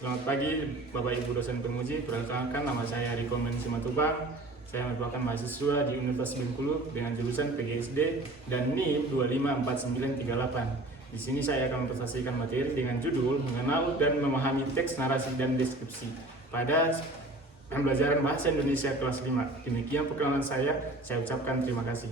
Selamat pagi Bapak Ibu dosen penguji. Perkenalkan, nama saya Riko Simatupang. Saya merupakan mahasiswa di Universitas Bengkulu dengan jurusan PGSD dan NIM 254938. Di sini saya akan mempresentasikan materi dengan judul mengenal dan memahami teks narasi dan deskripsi pada pembelajaran bahasa Indonesia kelas 5. Demikian perkenalan saya ucapkan terima kasih.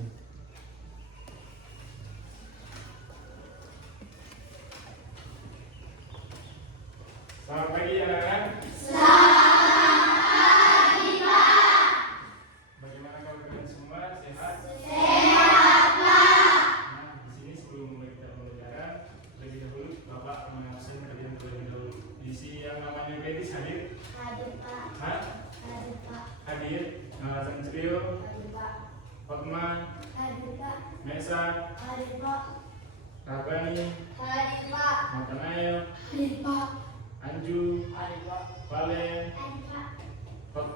Selamat pagi anak-anak. Selamat pagi, Pak. Bagaimana kabar kalian semua? Sehat? Sehat, Pak. Nah, di sini sebelum mulai kita pembelajaran, lebih dahulu Bapak mengabsen kalian terlebih dahulu. Di sini yang namanya Gadis hadir? Hadir, Pak. Hah? Hadir, Pak. Hadir. Nalasan Trio? Hadir, Pak. Hotma? Hadir, Pak. Mesa? Hadir, Pak. Rabani? Hadir, Pak. Matanayo? Hadir, Pak. Anju? Hadir, Pak. Vale? Hadir, Pak.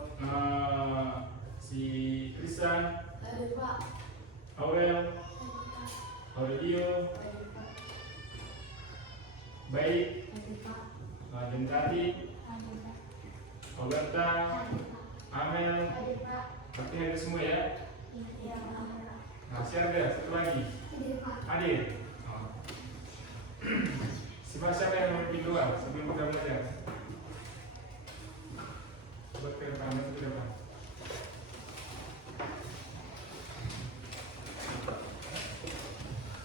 Si Krisan? Hadir, Pak. Aurel? Hadir, Pak. Aurelio? Hadir, Pak. Baik? Hadir, Pak. Jentati? Hadir, Pak. Roberta? Hadir, Pak. Amel? Hadir, Pak. Berarti hadir semua ya? Iya, Pak. Nah, siapa satu lagi? Hadir, Pak. Hadir? Oh. Siapa yang memimpin doa sebelum kita belajar? Buat ke depan, masuk ke depan.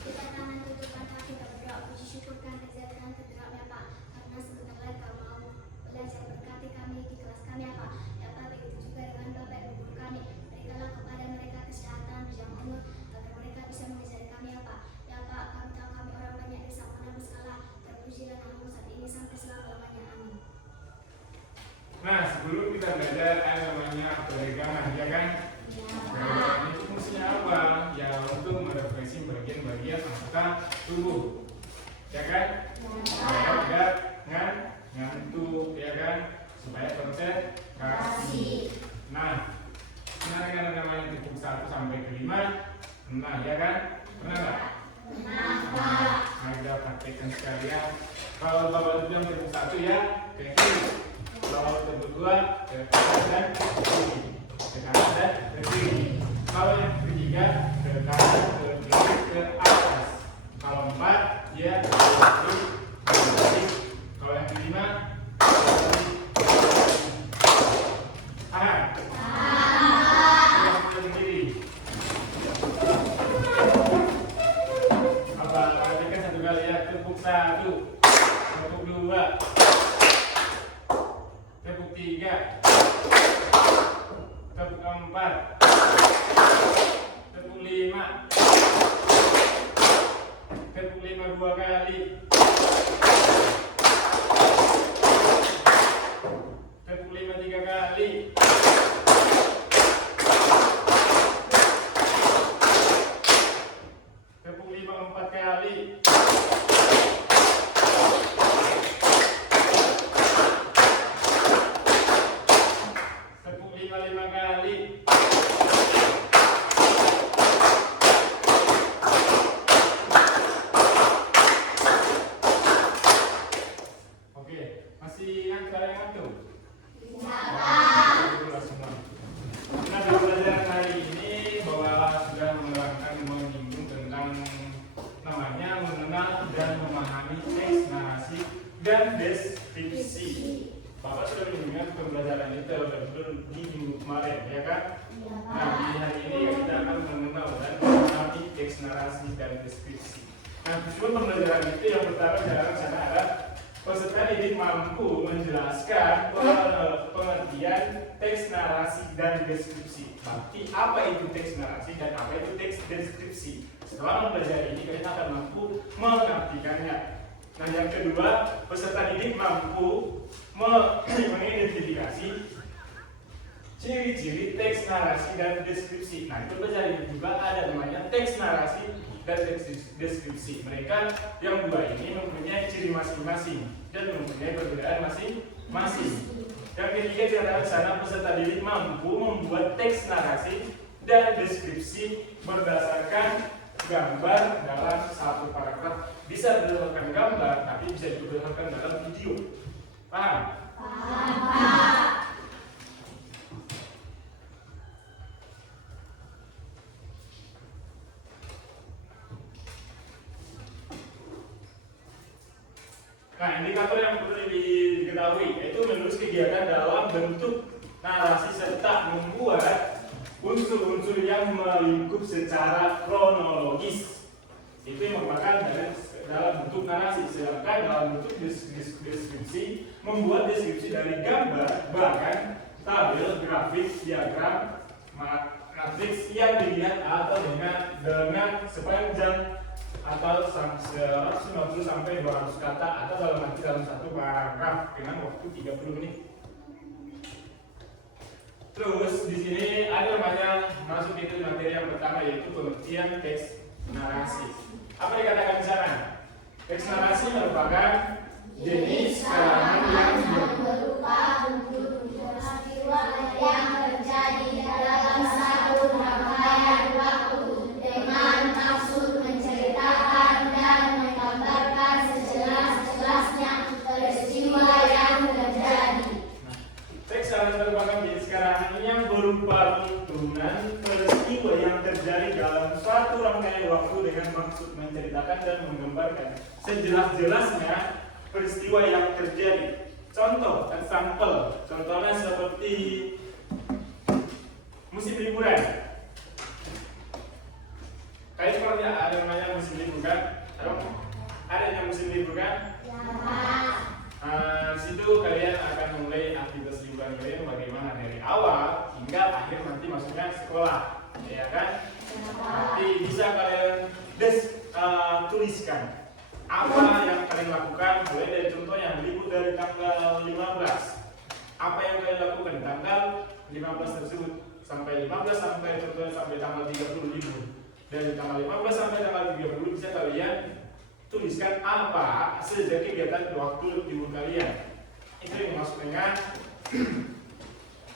Kita tangan tutupkan kaki kita berdoa puji syukurkan kejadian tergeraknya Pak, karena sebentar lagi Kau mau belajar berkati kami di kelas kami ya Pak. Ya Pak, begitu juga dengan Bapak Ibu guru kami, berikanlah kepada mereka kesehatan, panjang umur agar mereka bisa mengajari kami ya Pak. Ya Pak, kami tahu kami orang banyak di sana dan bersalah, terpujilah namamu saat ini sampai selama-lamanya. Amin. Nah, sebelum kita belajar ada namanya peregangan, ya kan? Peregangan itu fungsinya apa? Ya, untuk merefleksi bagian-bagian anggota tubuh, ya kan? Supaya tidak ngantuk, ya kan? Supaya konsentrasi. Nah, pernah dengar namanya tepuk 1 sampai ke 5? Pernah, ya kan? Pernah nggak? Nah, kita praktekkan sekalian. Kalau Bapak bilang tepuk 1 ya, ke kiri. Kalau tepuk 2, ke kanan dan ke kiri. Ke kanan dan ke kiri. Kalau yang ketiga, ke kanan, ke kiri, ke atas. Kalau 4, dia ke kiri, ke kiri. Kalau yang kelima, ke kiri, ke kiri. Paham? Yang sendiri. Apa? Perhatikan satu kali ya. Tepuk 1, tepuk 2, tepuk 3, tepuk 4, tepuk 5, tepuk 5 2 kali, tepuk 5 3 kali, tepuk 5 4 kali, tepuk 5 5 kali, oke, masih ingat cara yang ngantuk? Itulah semua. Nah, dalam pelajaran hari ini bahwa sudah menyinggung tentang namanya mengenal dan memahami teks narasi dan deskripsi. Bapak sudah mengingat pembelajaran itu di minggu kemarin, ya kan? Nah, di hari ini kita akan mengenal dan memahami teks narasi dan deskripsi. Nah, tujuan pembelajaran itu yang pertama dalam sana ada peserta didik mampu menjelaskan pengertian teks narasi dan deskripsi. Berarti apa itu teks narasi dan apa itu teks deskripsi? Setelah mempelajari ini, kalian akan mampu mengartikannya. Nah, yang kedua, peserta didik mampu mengidentifikasi ciri-ciri teks narasi dan deskripsi. Nah, itu belajar juga ada namanya teks narasi dan deskripsi. Mereka yang dua ini mempunyai ciri masing-masing dan mempunyai perbedaan masing-masing. Yang ketiga, di dalam sana peserta didik mampu membuat teks narasi dan deskripsi berdasarkan gambar dalam satu paragraf. Bisa berdasarkan gambar, tapi bisa juga berdasarkan dalam video. Paham? Nah, indikator yang perlu diketahui yaitu menulis kegiatan dalam bentuk narasi serta membuat unsur-unsur yang melingkup secara kronologis. Itu yang merupakan dalam bentuk narasi, sedangkan dalam bentuk deskripsi membuat deskripsi dari gambar, bahkan tabel, grafik, diagram, matriks yang dilihat atau dengan sepanjang atau 150 sampai 200 kata atau dalam satu paragraf dengan waktu 30 menit. Terus di sini ada namanya masuk itu materi yang pertama yaitu pengertian teks narasi. Apa dikatakan di sana? Teks narasi merupakan jenis karangan yang berupa bentuk peristiwa yang terjadi dalam satu rangkaian waktu dengan maksud menceritakan dan menggambarkan sejelas-jelasnya peristiwa yang terjadi. Teks narasi merupakan jenis karangan yang berupa tuntunan peristiwa yang terjadi dalam suatu rangkaian waktu dengan maksud menceritakan dan menggambarkan sejelas-jelasnya peristiwa yang terjadi. Contoh, example, contohnya seperti musim liburan. Kalian pernah ya ada namanya musim liburan? Ada yang musim liburan? Situ kalian akan mulai aktivitas liburan kalian bagaimana dari awal hingga akhir nanti masuknya sekolah, ya kan? Nanti bisa kalian tuliskan apa yang kalian lakukan, mulai dari contohnya libur dari tanggal 15. Apa yang kalian lakukan di tanggal 15 tersebut sampai 15 sampai contohnya sampai tanggal 30 libur. Dari tanggal 15 sampai tanggal 30 bisa kalian tuliskan apa saja kegiatan waktu libur kalian. Itu yang dimaksud dengan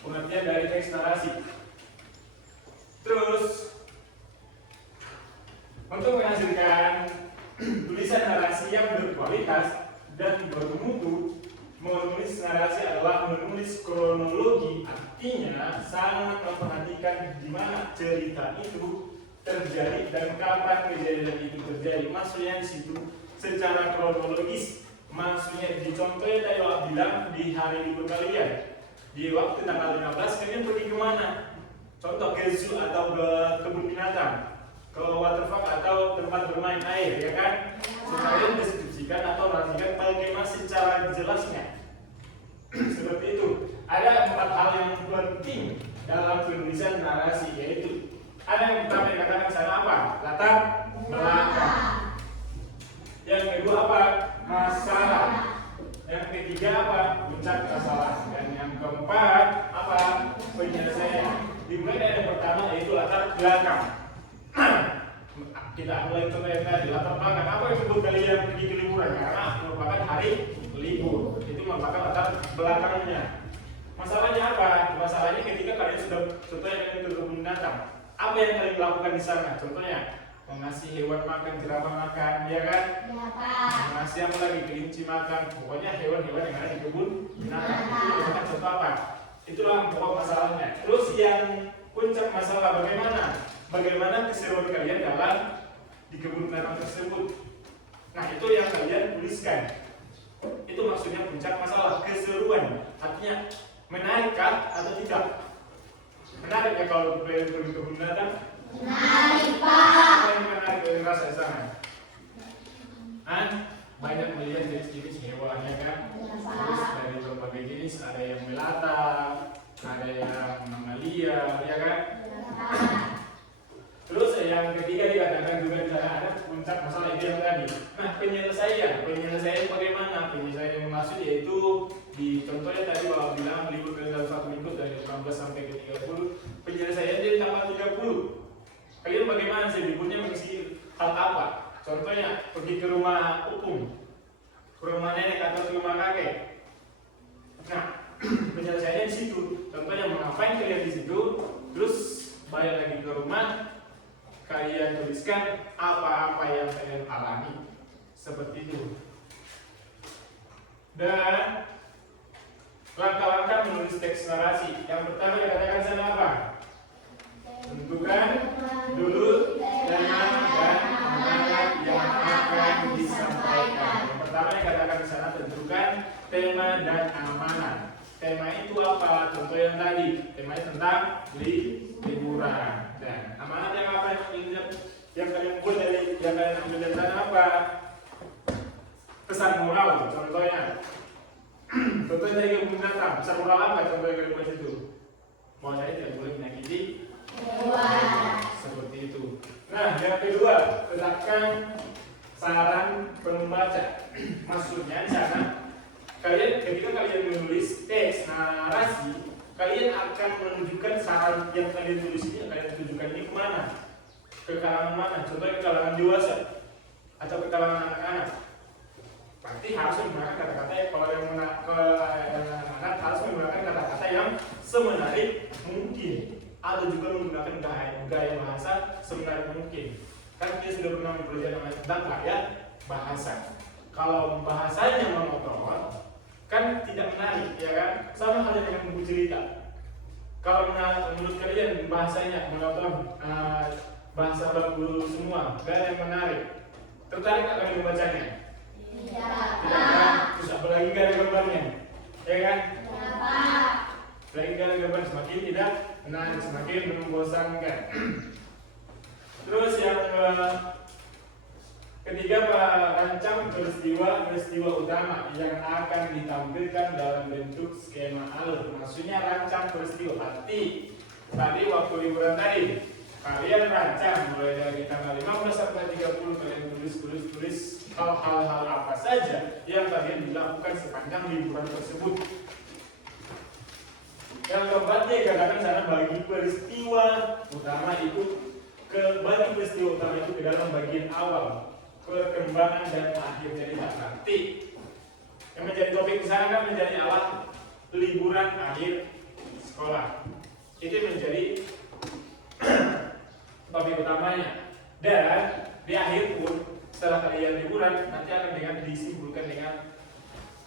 pengertian dari teks narasi. Terus untuk menghasilkan tulisan narasi yang berkualitas dan bermutu, menulis narasi adalah menulis kronologi, artinya sangat memperhatikan di mana cerita itu terjadi dan kapan kejadian itu terjadi. Maksudnya di situ secara kronologis, maksudnya di contohnya tadi Wak bilang di hari libur kalian, di waktu tanggal 15 kalian pergi kemana? Contoh ke zoo atau ke kebun binatang, ke waterpark atau tempat bermain air, ya kan? Kalian deskripsikan atau narasikan bagaimana secara jelasnya. Seperti itu. Ada 4 hal yang penting dalam penulisan narasi, yaitu ada yang pertama dikatakan sana apa? Latar belakang. Yang kedua apa? Masalah. Yang ketiga apa? Puncak masalah. Dan yang keempat apa? Penyelesaian. Dimulai dari yang pertama yaitu latar belakang. Kita mulai contoh yang tadi, latar belakang. Apa yang membuat kalian pergi ke liburan? Karena merupakan hari libur. Itu merupakan latar belakangnya. Masalahnya apa? Masalahnya ketika kalian sudah contohnya kalian ke kebun binatang. Apa yang kalian lakukan di sana? Contohnya mengasih hewan makan, jerapah makan, ya kan? Ya, Pak. Mengasih apa lagi? Kelinci makan. Pokoknya hewan-hewan yang ada di kebun binatang. Itu merupakan contoh apa? Itulah pokok masalahnya. Terus yang puncak masalah bagaimana? Bagaimana keseruan kalian dalam di kebun binatang tersebut? Nah, itu yang kalian tuliskan. Itu maksudnya puncak masalah, keseruan. Artinya menarikkah atau tidak? Menarik ya kalau kalian pergi ke kebun binatang? Menarik, Pak. Apa yang menarik dari rasa di sana? Banyak melihat jenis-jenis hewan, ya kan? Terus dari berbagai jenis, ada yang melata, ada yang mamalia, ya kan? Terus yang ketiga dikatakan juga di sana ada puncak masalah itu yang tadi. Nah, penyelesaian bagaimana? Penyelesaian yang maksud yaitu di contohnya tadi bahwa bilang libur dalam 1 minggu dari 18 sampai ke 30. Penyelesaian di tanggal 30. Kalian bagaimana sih liburnya mengisi hal apa? Contohnya pergi ke rumah opung, ke rumah nenek atau ke rumah kakek. Nah, penyelesaiannya di situ. Contohnya mengapain kalian di situ? Terus balik lagi ke rumah, kalian tuliskan apa-apa yang kalian alami. Seperti itu. Dan menulis teks narasi. Yang pertama dikatakan sana apa? Tentukan dulu tema dan amanat yang akan disampaikan. Yang pertama dikatakan di sana tentukan tema dan amanat. Tema itu apa? Contoh yang tadi, temanya tentang liburan. Dan amanat yang apa yang kalian buat dari yang kalian ambil dari sana apa? Pesan moral, contohnya. Contohnya tadi yang binatang, pesan moral apa? Contohnya kalian buat itu. Mau saya tidak boleh menyakiti hewan. Seperti itu. Nah, yang kedua, tetapkan saran pembaca. Maksudnya di sana kalian ketika kalian menulis teks narasi, kalian akan menunjukkan saran yang kalian tulis ini, kalian tunjukkan ini kemana? Ke kalangan mana? Contohnya ke kalangan dewasa atau ke kalangan anak-anak. Berarti harus menggunakan kata-kata kalau yang anak harus menggunakan kata-kata yang semenarik mungkin, atau juga menggunakan gaya bahasa semenarik mungkin. Kan kita sudah pernah belajar namanya tentang gaya bahasa. Kalau bahasanya monoton, kan tidak menarik, ya kan? Sama halnya dengan buku cerita. Kalau menurut kalian bahasanya monoton, bahasa baku semua, gak yang menarik, tertarik nggak kalian membacanya? Tidak. Terus apalagi gak ada gambarnya, ya kan? Lagi gak ada gambar, semakin tidak menarik, semakin membosankan. Terus yang ketiga, rancang peristiwa utama yang akan ditampilkan dalam bentuk skema alur. Maksudnya rancang peristiwa. Berarti tadi waktu liburan tadi kalian rancang mulai dari tanggal 15 sampai 30 kalian tulis hal-hal apa saja yang kalian dilakukan sepanjang liburan tersebut. Yang keempat dikatakan sana bagi peristiwa utama itu ke dalam bagian awal, perkembangan dan akhir cerita. Berarti yang menjadi topik sana kan menjadi awal liburan akhir sekolah. Itu menjadi topik utamanya. Dan di akhir pun setelah kalian liburan nanti akan disimpulkan dengan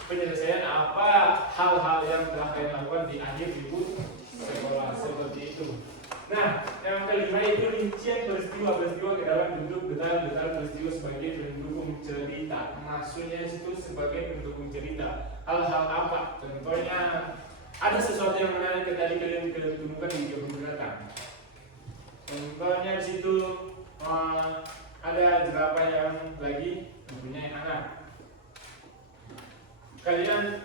penyelesaian apa hal-hal yang telah kalian lakukan di akhir libur sekolah, seperti itu. Nah, yang kelima itu rincian peristiwa ke dalam bentuk detail peristiwa sebagai pendukung cerita. Maksudnya itu sebagai pendukung cerita. Hal-hal apa? Contohnya ada sesuatu yang menarik tadi kalian temukan di kebun binatang. Contohnya di situ ada jerapah yang lagi mempunyai anak. Kalian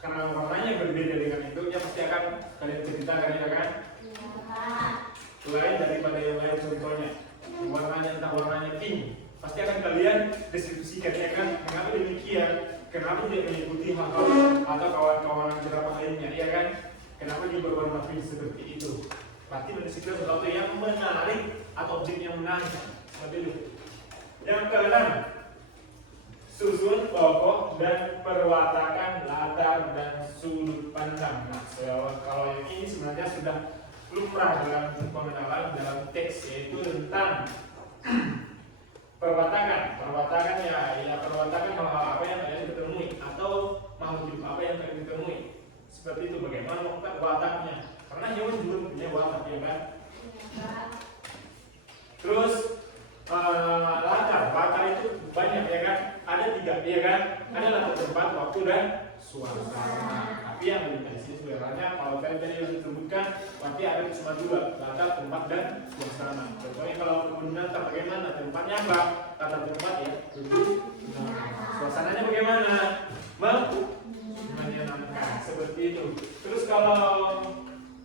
karena warnanya berbeda dengan itu, ya pasti akan kalian ceritakan, ya kan? Lain daripada yang lain, contohnya warnanya entah warnanya pink, pasti akan kalian deskripsikan, ya kan? Kenapa demikian? Kenapa dia mengikuti hal-hal atau kawan-kawan jerapah lainnya, ya kan? Kenapa dia berwarna pink seperti itu? Berarti mendeskripsikan sesuatu yang menarik atau objek yang menarik. Seperti itu. Yang keenam, susun pokok dan perwatakan latar dan sudut pandang. Nah, kalau yang ini sebenarnya sudah lumrah dalam pengenalan dalam teks, yaitu tentang perwatakan. Perwatakan perwatakan hal-hal apa yang kalian ketemui atau makhluk hidup apa yang kalian ketemui. Seperti itu, bagaimana wataknya? Karena hewan juga punya watak, ya kan? Terus latar itu banyak, ya kan? Ada 3, ya kan? Ada latar tempat, waktu dan suasana. Tapi yang di sini sebenarnya kalau tadi yang disebutkan, berarti ada cuma 2, latar tempat dan suasana. Contohnya kalau menata bagaimana tempatnya apa? Latar tempat ya, suasananya bagaimana? Menyenangkan, seperti itu. Terus kalau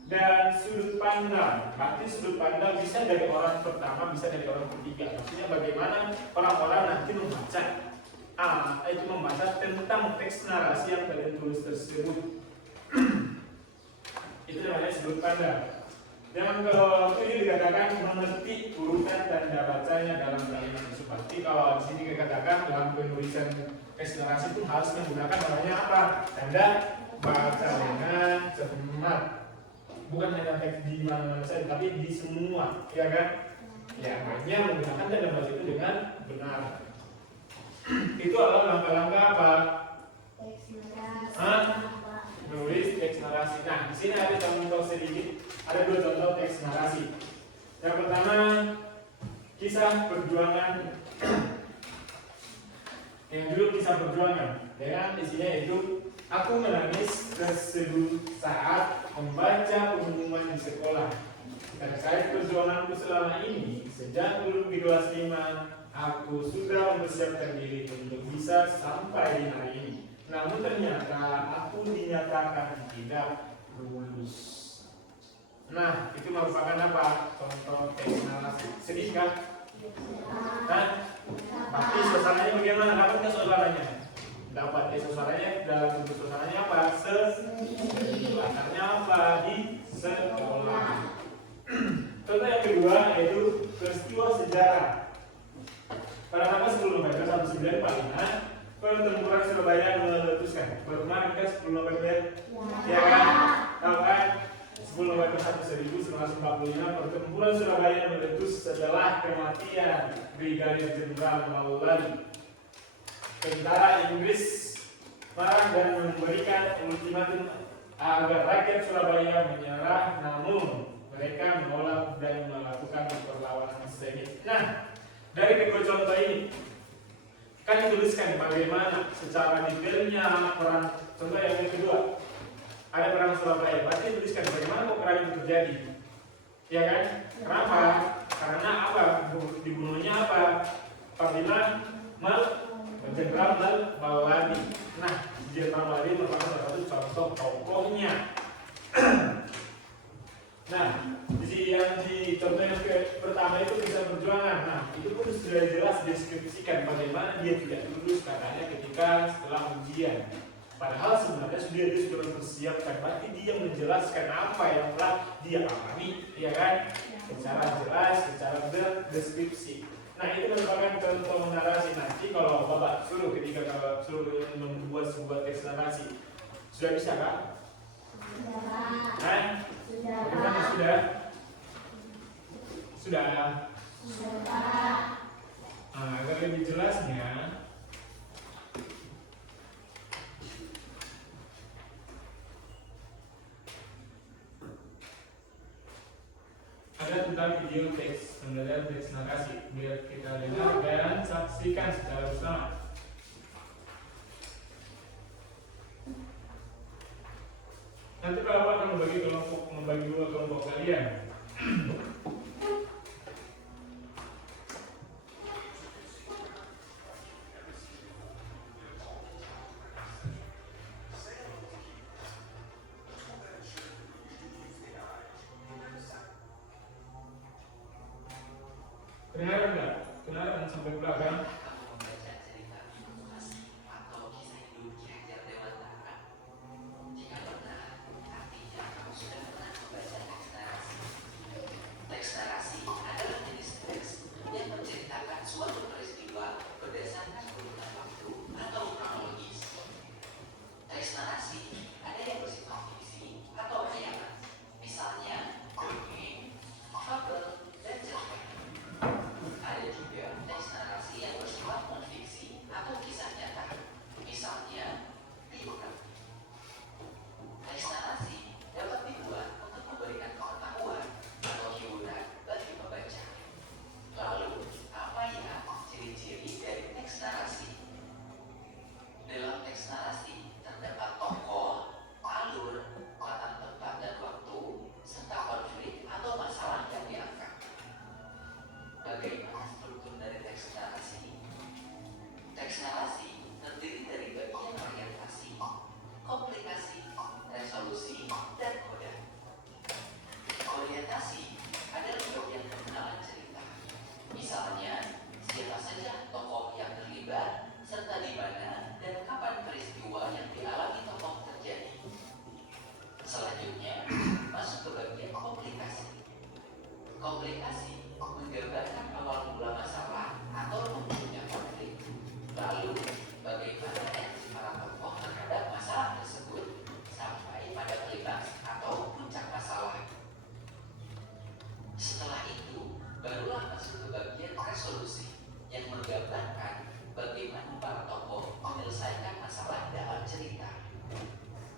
dan sudut pandang, berarti sudut pandang bisa dari orang pertama, bisa dari orang ketiga. Maksudnya bagaimana orang-orang nanti membaca membaca tentang teks narasi yang kalian tulis tersebut. Itu namanya sudut pandang. Yang ke-7 dikatakan mengerti urutan tanda bacanya dalam kalimat tersebut. Berarti kalau di sini dikatakan dalam penulisan teks narasi itu harus menggunakan namanya apa? Tanda baca dengan cermat. Bukan hanya teks di mana-mana saja, tapi di semua, ya kan? Ya, hanya menggunakan tanda baca itu dengan benar. Itu adalah langkah-langkah apa? Menulis teks narasi. sini ada contoh sedikit. Ada 2 contoh teks narasi. Yang pertama, kisah perjuangan. Yang judul kisah perjuangan. Dengan isinya itu, aku menangis terseduh saat membaca pengumuman di sekolah. Terkait perjuanganku selama ini, sejak duduk di kelas 5, aku sudah mempersiapkan diri untuk bisa sampai di hari ini. Namun ternyata aku dinyatakan tidak lulus. Nah, itu merupakan apa? Contoh teks narasi. Sedih kan? Nah, pasti suasananya bagaimana? Dapatkah suasananya? Dapat. Suasananya dalam bentuk suasananya apa? Sedih. Latarnya apa? Di sekolah. Contoh yang kedua yaitu peristiwa sejarah. Pada tanggal 10 November 1945, pertempuran Surabaya meletuskan. Bagaimana kan 10 November? Ya kan? Tahu kan? 10 November 1945, pertempuran Surabaya meletus setelah kematian Brigadir Jenderal Maulana. Tentara Inggris marah dan memberikan ultimatum agar rakyat Surabaya menyerah, namun mereka menolak dan melakukan perlawanan sengit. Nah, dari kedua contoh ini kan dituliskan bagaimana secara detailnya perang. Contoh yang kedua, ada perang Surabaya. Berarti dituliskan bagaimana kok perang itu terjadi, ya kan? Kenapa? Karena apa? Dibunuhnya apa? Panggilan Jenderal Maulana. Nah, Jenderal Maulana merupakan salah satu contoh tokohnya. Nah, di contoh yang pertama itu kisah perjuangan. Nah, itu pun sudah jelas deskripsikan bagaimana dia tidak lulus katanya ketika setelah ujian. Padahal sebenarnya dia sudah mempersiapkan. Berarti dia menjelaskan apa yang telah dia alami, ya kan? Secara jelas, secara berdeskripsi. Nah, itu merupakan contoh narasi. Nanti kalau Bapak suruh ketika suruh membuat sebuah teks narasi, sudah bisa kan? Sudah. Bagaimana sudah? Sudah. Nah, agar lebih jelasnya, ada tentang video teks, pengendalian teks narasi. Biar kita dengar dan saksikan secara bersama. Nanti Bapak akan membagi dua kelompok kalian. Kedengaran nggak? Kedengaran sampai belakang?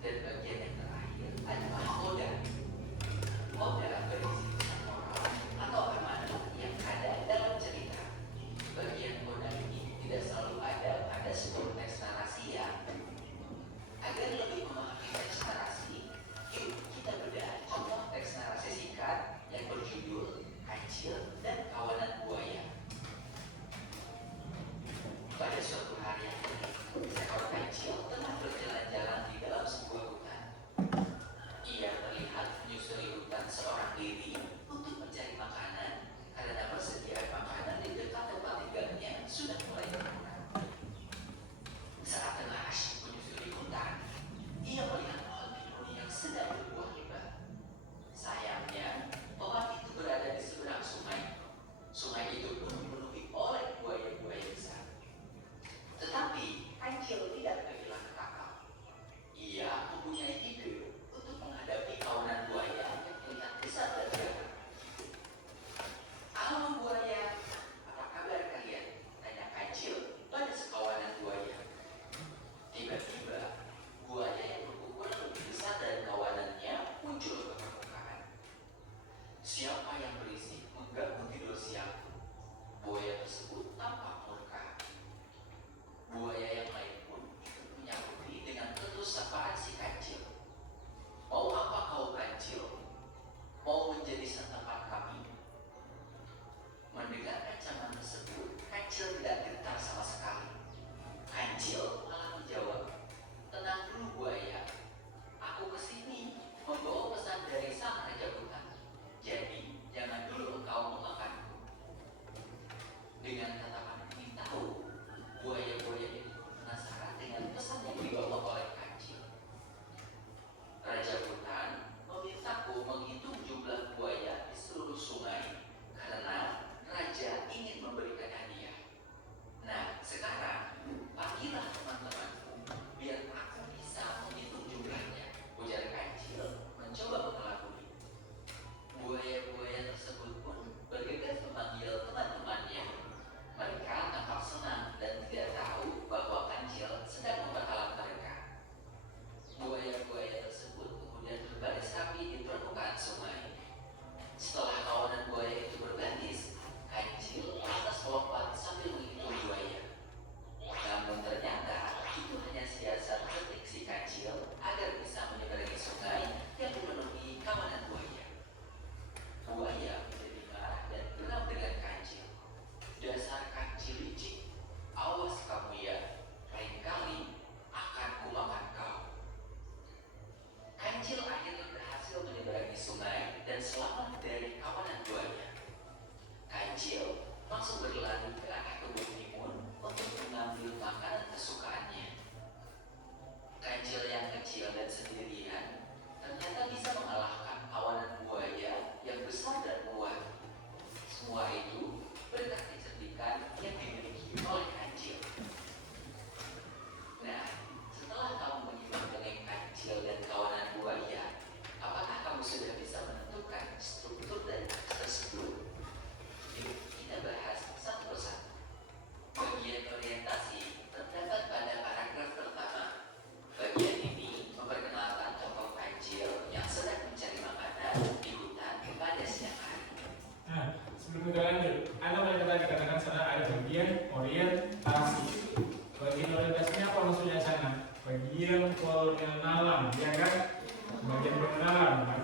Dan bagian yang terakhir adalah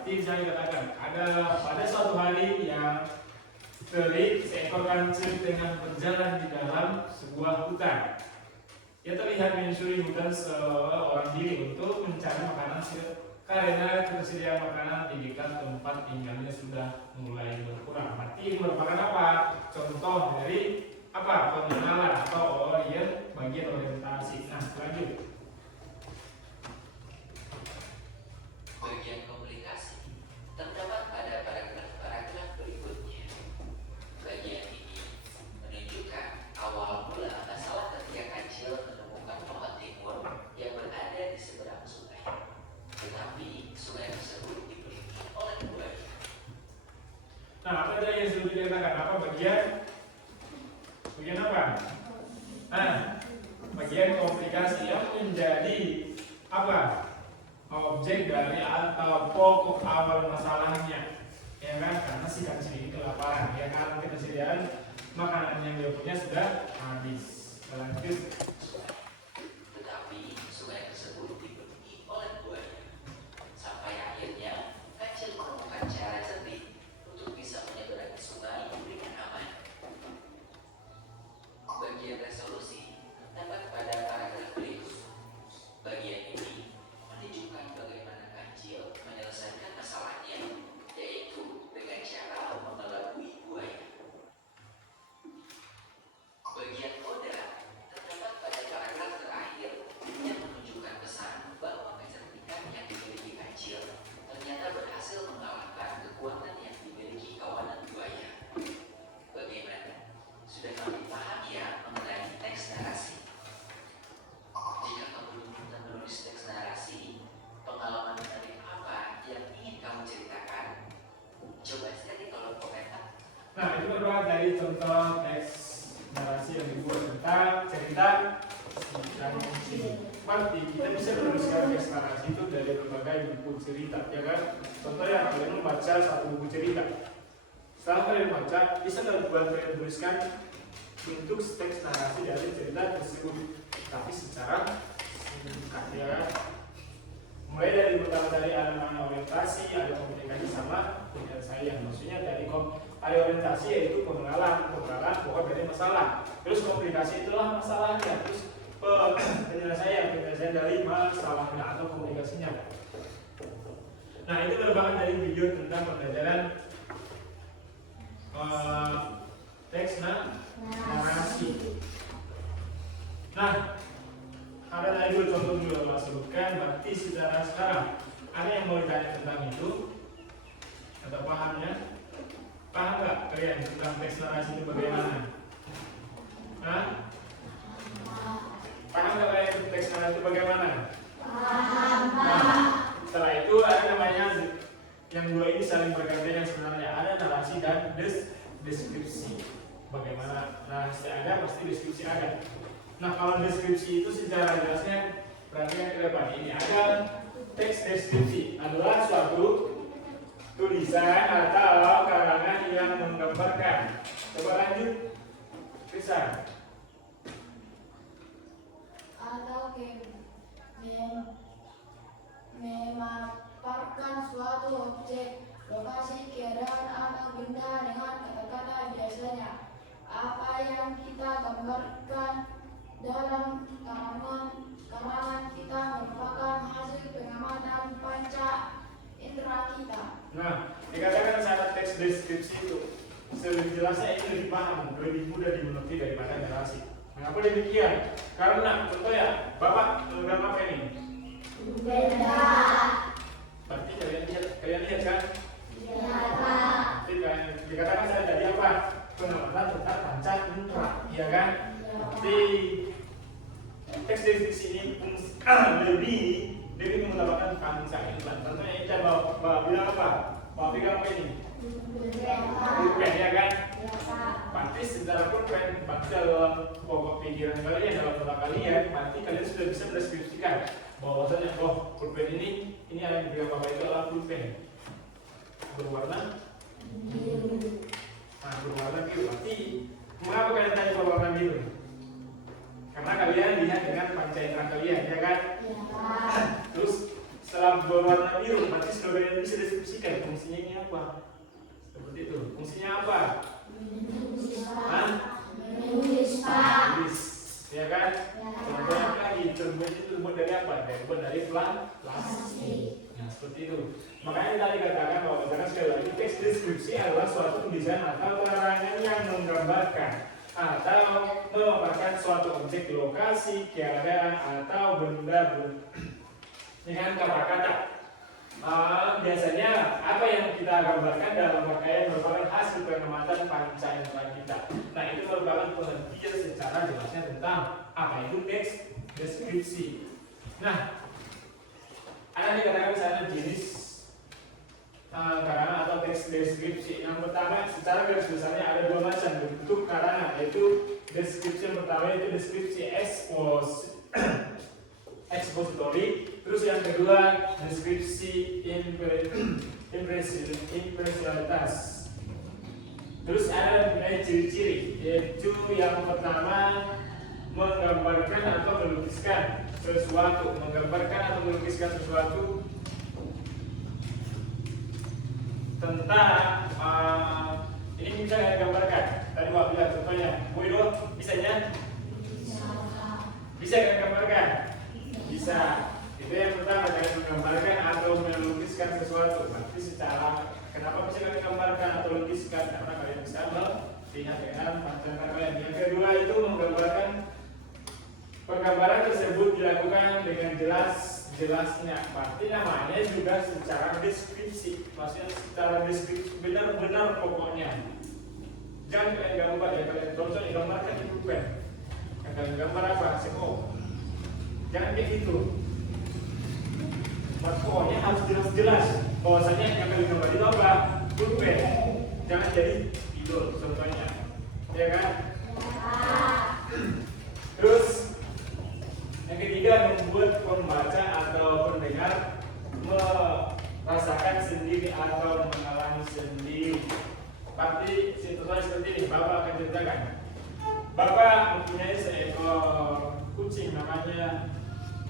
Seperti saya katakan, ada pada suatu hari yang terik, seekor kancil tengah berjalan di dalam sebuah hutan. Ia terlihat menyusuri hutan seorang diri untuk mencari makanan karena ketersediaan makanan di dekat tempat tinggalnya sudah mulai berkurang. Berarti ini merupakan apa? Contoh dari apa? Pengenalan atau bagian orientasi. Nah, lanjut. Bagian komunikasi terdapat pada paragraf berikutnya. Bagian ini menunjukkan awal mula masalah ketika kancil menemukan pohon timun yang berada di seberang sungai. Tetapi sungai tersebut dikelilingi oleh buaya. Nah, apa tadi yang sudah dikatakan? Apa bagian apa? Nah, bagian komunikasi yang menjadi apa? Objek dari atau pokok awal masalahnya, ya kan? Karena si kancil ini kelaparan, ya kan? Ketersediaan makanan yang dia punya sudah habis. Lanjut. Tetapi sungai tersebut dikelilingi oleh buaya. Sampai akhirnya kancil menemukan cara cerdik untuk bisa menyeberangi sungai dengan aman. Bagian resolusi terdapat pada paragraf berikut. Bagian ini menunjukkan bagaimana kancil menyelesaikan masalahnya, yaitu dengan cara mengelabui buaya. Bagian koda terdapat pada paragraf terakhir yang menunjukkan pesan bahwa kecerdikan yang dimiliki kancil ternyata berhasil mengalahkan kekuatan yang dimiliki kawanan buaya. Bagaimana? Sudah kamu paham ya mengenai teks narasi? Jika kamu belum menulis teks narasi, pengalaman menarik apa yang ingin kamu ceritakan? Coba sekali tolong komentar. Nah, itu merupakan dari contoh teks narasi yang dibuat tentang cerita yang Berarti kita bisa menuliskan teks narasi itu dari berbagai buku cerita, ya kan? Contohnya kalian membaca satu buku cerita. Setelah kalian baca, bisa kalian tuliskan bentuk teks narasi dari cerita tersebut, tapi secara singkat, ya kan? Mulai dari pertama tadi ada namanya orientasi, ada komunikasi sama penyelesaian. Maksudnya dari ada orientasi yaitu pengenalan pokok dari masalah. Terus komunikasi itulah masalahnya. Terus penyelesaian dari masalahnya atau komunikasinya. Nah, itu merupakan dari video tentang pembelajaran teks narasi. Nah, ada tadi dulu contoh dulu yang sebutkan. Berarti secara sekarang ada yang mau ditanya tentang itu atau pahamnya? Paham nggak kalian tentang teks narasi itu bagaimana? Hah? Paham nggak kalian teks narasi itu bagaimana? Paham. Nah, setelah itu ada namanya yang dua ini saling bergantian, yang sebenarnya ada narasi dan deskripsi. Bagaimana narasi ada pasti deskripsi ada. Nah, kalau deskripsi itu secara jelasnya perhatikan ke depan. Ini ada teks deskripsi adalah suatu tulisan atau karangan yang menggambarkan. Coba lanjut, bisa. Atau memaparkan suatu objek, lokasi, keadaan atau benda dengan kata-kata biasanya. Apa yang kita gambarkan dalam karangan kita merupakan hasil pengamatan panca indera kita. Nah, dikatakan saat teks deskripsi itu lebih jelasnya ini lebih paham, lebih mudah dimengerti daripada narasi. Mengapa demikian? Karena contoh ya, Bapak memegang apa ini? Benda. Berarti kalian lihat kan? Iya, Pak. Dikatakan saya tadi apa? Pengamatan tentang panca indera, iya kan? Di teks deskripsi ini lebih mengutamakan panca indera. Contohnya ini Bapak bilang apa? Bapak bilang apa ini? Pulpen, ya kan? Pasti secara pulpen, pasti dalam pokok pikiran kalian, dalam otak kalian, pasti kalian sudah bisa mendeskripsikan bahwasanya pulpen ini yang dibilang Bapak itu adalah pulpen berwarna biru. Nah, berwarna biru. Berarti mengapa kalian tanya berwarna biru? Karena kalian lihat dengan panca indera kalian, ya kan? Terus setelah berwarna biru, berarti saudara bisa deskripsikan fungsinya ini apa? Seperti itu. Fungsinya apa? Hah? Menulis, Pak. Tulis, ya kan? Contohnya lagi, cermin itu terbuat dari apa? Terbuat dari plastik. Nah, seperti itu. Makanya tadi katakan bahwa misalkan sekali lagi teks deskripsi adalah suatu tulisan atau keterangan yang menggambarkan atau memaparkan suatu objek, lokasi, keadaan atau benda dengan kata-kata. Biasanya apa yang kita gambarkan dalam pakaian merupakan hasil pengamatan panca indera kita. Nah, itu merupakan pengertian secara jelasnya tentang apa itu teks deskripsi. Nah, ada dikatakan misalnya jenis karangan atau teks deskripsi. Yang pertama, secara garis besarnya ada dua macam bentuk karangan, yaitu deskripsi yang pertama itu deskripsi expository, terus yang kedua deskripsi impresionitas. Terus ada ciri-ciri, yaitu yang pertama menggambarkan atau melukiskan sesuatu, tentang ini bisa nggak digambarkan? Tadi Wak bilang contohnya, Bu Ido, bisanya? Bisa nggak digambarkan? Bisa. Itu yang pertama, dari menggambarkan atau melukiskan sesuatu. Berarti secara kenapa bisa nggak digambarkan atau melukiskan? Karena kalian bisa melihat dengan pandangan kalian. Yang kedua itu menggambarkan. Penggambaran tersebut dilakukan dengan jelasnya. Berarti namanya juga secara deskripsi. Maksudnya secara deskripsi benar-benar pokoknya. Jangan kalian gambar ya, kalian contoh gambarkan di pulpen. Kalian gambar apa? Seko. Jangan kayak gitu. Pokoknya harus jelas-jelas. Bahwasanya yang kalian gambar itu apa? Pulpen. Jangan jadi idol contohnya. Ya kan? Terus yang ketiga, membuat pembaca atau pendengar merasakan sendiri atau mengalami sendiri. Berarti situasi seperti ini, Bapak akan ceritakan. Bapak mempunyai seekor kucing namanya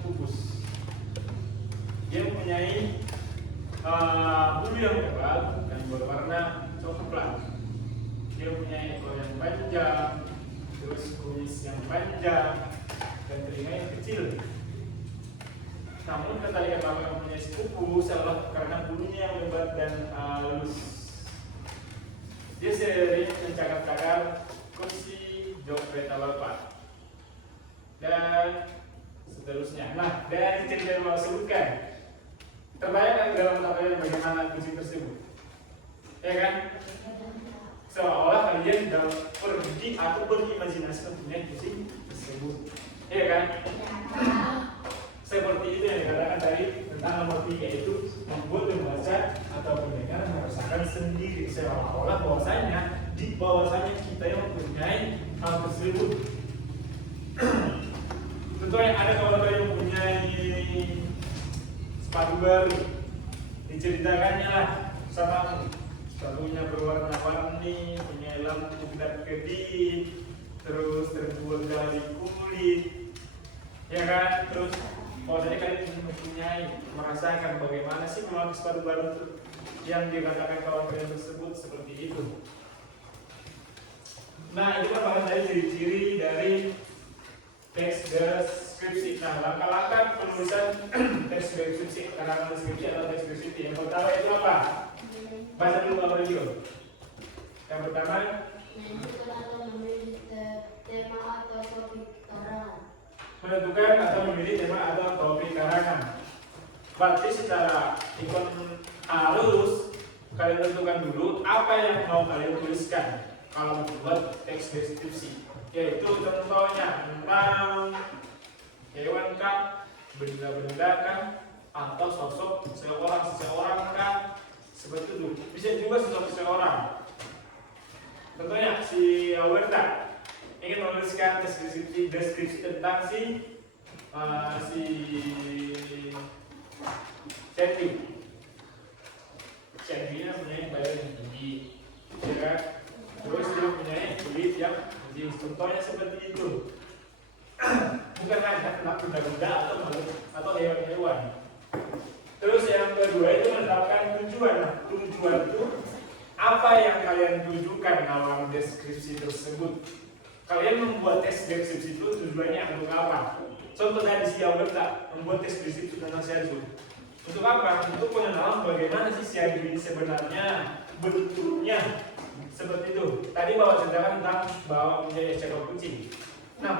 Kubus. Dia mempunyai bulu yang tebal dan berwarna coklat. Dia mempunyai ekor yang panjang, terus kumis yang panjang, dan telinga yang kecil. Namun ketika Bapak mempunyai sepupu adalah karena bulunya yang lebat dan halus. Dia sering mencakap-cakap kursi jok kereta Bapak dan seterusnya. Nah, dari cerita yang Bapak sebutkan, terbayang dalam tayangan bagaimana kucing tersebut, ya kan? Seolah kalian dalam pergi atau berimajinasi mempunyai kucing tersebut. Iya kan? Seperti itu yang dikatakan tadi tentang nomor 3, yaitu membuat pembaca atau pendengar merasakan sendiri seolah-olah bahwasanya kita yang mempunyai hal tersebut. Contohnya ada kawan-kawan yang mempunyai sepatu baru, diceritakannya lah sama sepatunya berwarna-warni, punya lampu kedap-kedip, terus terbuat dari kulit, ya kan? Terus bahwasanya kalian mempunyai merasakan bagaimana sih memakai sepatu baru itu yang dikatakan kawan-kawan tersebut seperti itu. Nah, itu merupakan dari ciri-ciri dari teks deskripsi. Nah, langkah-langkah penulisan teks deskripsi, karangan deskripsi atau teks deskripsi. Yang pertama itu apa? Baca dulu Bapak Rio. Yang pertama, Tema atau topik karangan. menentukan atau memilih tema atau topik karangan. Berarti secara ikon halus, kalian tentukan dulu apa yang mau kalian tuliskan kalau membuat teks deskripsi. Yaitu contohnya tentang hewan kah, benda-benda kah, atau sosok seseorang kah, seperti itu. Bisa juga sosok seseorang. Contohnya si Alberta ingin menuliskan deskripsi tentang si Sandy. Sandy-nya punya badan yang tinggi, ya kan? Terus dia punya kulit yang tinggi. Contohnya seperti itu. Bukan hanya tentang benda-benda atau hewan-hewan. Terus yang kedua itu menetapkan tujuan. Nah, tujuan itu apa yang kalian tujukan dalam deskripsi tersebut. Kalian membuat teks deskripsi itu tujuannya untuk apa? Contoh tadi si Alberta membuat teks deskripsi tentang Syahdu. Untuk apa? Untuk pengenalan bagaimana sih Syahdu ini sebenarnya, bentuknya seperti itu. Tadi bawa ceritakan tentang bawa menjadi seekor kucing. Nah,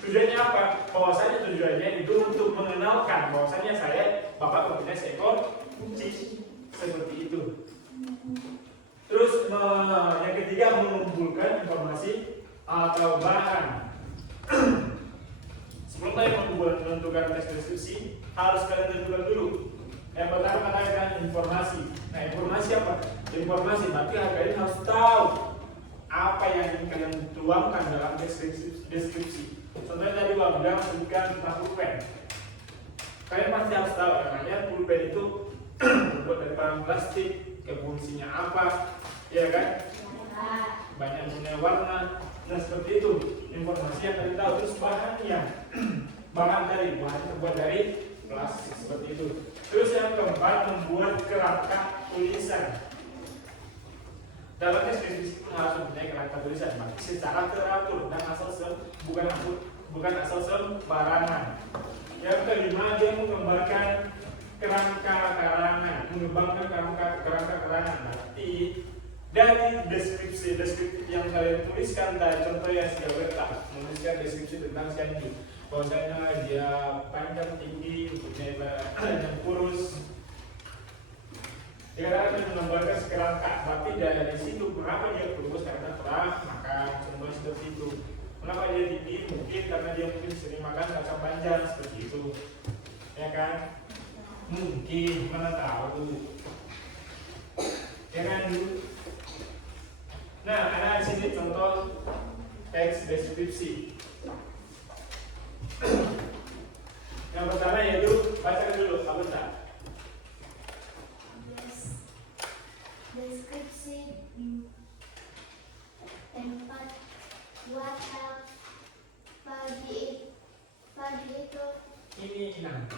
tujuannya apa? Bahwasanya tujuannya itu untuk mengenalkan bahwasanya saya bapak mempunyai seekor kucing seperti itu. Terus yang ketiga mengumpulkan informasi atau bahan. Sebelum kalian menentukan teks deskripsi, harus kalian tentukan dulu. Yang pertama katakan informasi. Nah, informasi apa? Informasi, berarti kalian harus tahu apa yang ingin kalian tuangkan dalam deskripsi. Contohnya tadi Bang bilang sebutkan tentang pulpen. Kalian pasti harus tahu namanya pulpen itu terbuat dari bahan plastik, fungsinya apa, ya kan? Banyak punya warna. Nah, seperti itu informasi yang kalian tahu. Terus bahannya, bahan terbuat dari plastik seperti itu. Terus yang keempat membuat kerangka tulisan. Dalam deskripsi harus mempunyai kerangka tulisan secara teratur dan bukan asal sembarangan. Yang kelima dia mengembangkan kerangka karangan, mengembangkan kerangka karangan. Berarti dari deskripsi yang kalian tuliskan tadi, contoh yang saya letak menuliskan deskripsi tentang Syahdu, bahwasanya dia panjang tinggi, mempunyai yang kurus. Dia akan mengembangkan kerangka. Berarti dari situ kenapa dia kurus, karena pernah makan, contohnya seperti itu. Kenapa dia tinggi? Mungkin karena dia sering makan kacang panjang seperti itu, ya kan? Mungkin, mana tahu, ya kan? Nah, ada di sini contoh teks deskripsi. Yang pertama yaitu baca dulu, apa tak? Deskripsi tempat wakaf pagi itu Ini enam.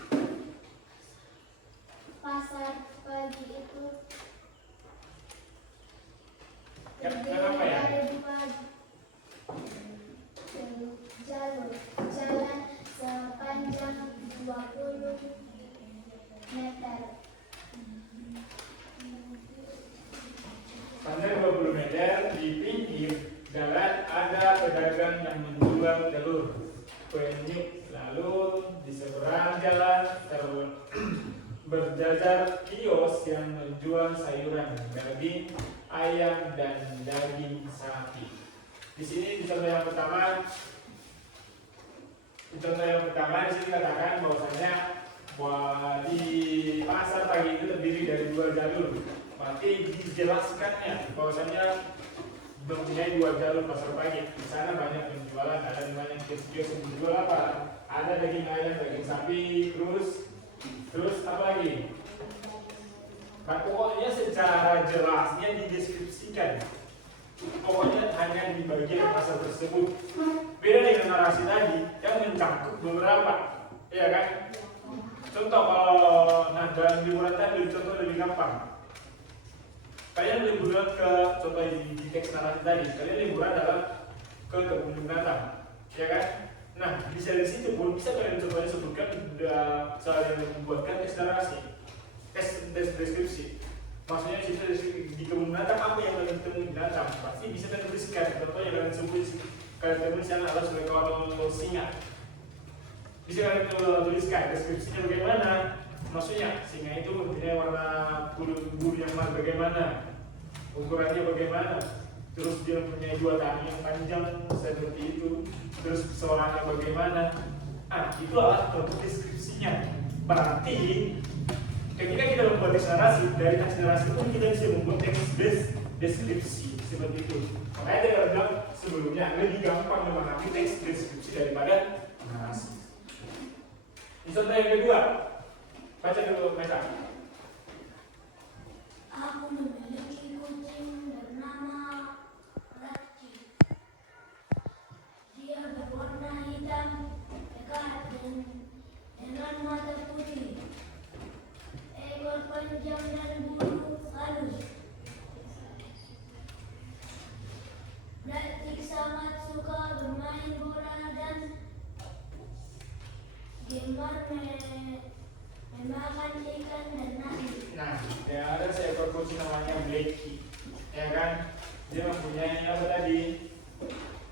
pasar pagi itu Kenapa ya? ada dua jalur jalan sepanjang 20 meter. Panjang 20 meter, di pinggir jalan ada pedagang yang menjual telur, penyuk, lalu di seberang jalan berjajar kios yang menjual sayuran, daging ayam dan daging sapi. Di sini di contoh yang pertama di sini katakan bahwasanya di pasar pagi itu terdiri dari dua jalur. Berarti dijelaskannya bahwasanya mempunyai dua jalur pasar pagi. Di sana banyak penjualan, ada banyak kios yang menjual apa? Ada daging ayam, daging sapi, terus apa lagi? Pokoknya secara jelasnya dideskripsikan. Pokoknya hanya di bagian pasar tersebut. Beda dengan narasi tadi yang mencangkup beberapa, ya kan? Contoh kalau dalam liburan tadi contoh lebih gampang. Kalian liburan ke contoh di teks narasi tadi, kalian liburan ke kebun binatang, ya kan? Nah, bisa dari situ pun bisa kalian coba sebutkan cara yang membuatkan teks narasi, teks deskripsi. Maksudnya di kebun binatang apa yang kalian temui binatang, pasti bisa kalian tuliskan. Contohnya kalian sebut kalian temui sana ada seekor singa. Bisa kalian tuliskan deskripsinya bagaimana. Maksudnya singa itu mempunyai warna bulu yang bagaimana, ukurannya bagaimana, terus dia mempunyai dua tangan yang panjang seperti itu, terus suaranya bagaimana. Itu adalah contoh deskripsinya. Berarti ketika kita membuat teks narasi, dari teks narasi pun kita bisa membuat teks deskripsi seperti itu. Makanya saya bilang sebelumnya lebih gampang memahami teks deskripsi daripada narasi. Di contoh yang kedua, baca dulu Mesa. Aku memiliki kucing bernama Raci. Dia berwarna hitam pekat dengan mata putih. berjam dan bulu halus. Detik sangat suka bermain bola dan gemar memakan ikan dan nasi. Nah, ya ada seekor kucing namanya Blacky, ya kan? Dia mempunyai apa tadi?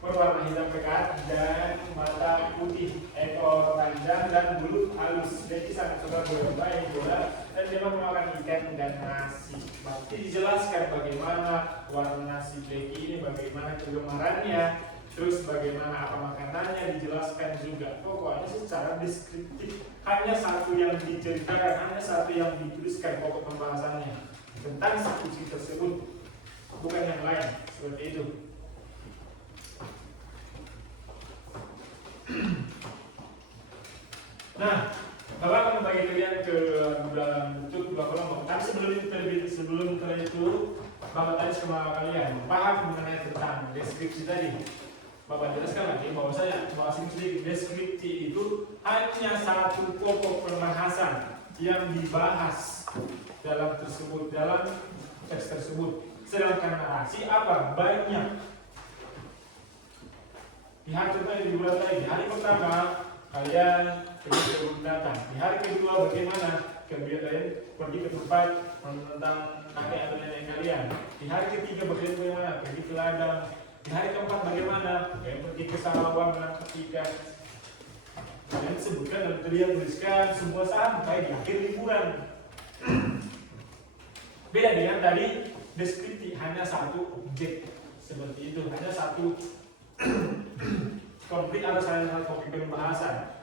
Berwarna hitam pekat dan mata putih, ekor panjang dan bulu halus. Blacky sangat suka bermain bola dan dia memakan ikan dan nasi. Berarti dijelaskan bagaimana warna si Blacky ini, bagaimana kegemarannya, terus bagaimana apa makanannya dijelaskan juga. Pokoknya secara deskriptif, hanya satu yang diceritakan, hanya satu yang dituliskan pokok pembahasannya tentang si kucing tersebut, bukan yang lain, seperti itu. Nah, Bapak akan membagi kalian ke dalam bentuk dua kelompok. Tapi sebelum kalian itu, Bapak tanya sama kalian paham mengenai tentang deskripsi tadi. Bapak jelaskan lagi bahwa sedikit deskripsi itu hanya satu pokok pembahasan yang dibahas dalam teks tersebut. Sedangkan narasi apa? Banyak. Lihat contohnya dibuat lagi. Hari pertama kalian pergi ke kebun binatang. Di hari kedua bagaimana? Kalian pergi ke tempat tentang kakek atau nenek kalian. Di hari ketiga bagaimana? Pergi ke ladang. Di hari keempat bagaimana? Kalian pergi ke sawah menangkap ikan. Kalian sebutkan dan kalian tuliskan semua sampai di akhir liburan. Beda dengan tadi deskripsi, hanya satu objek seperti itu, hanya satu konflik atau salah satu topik pembahasan.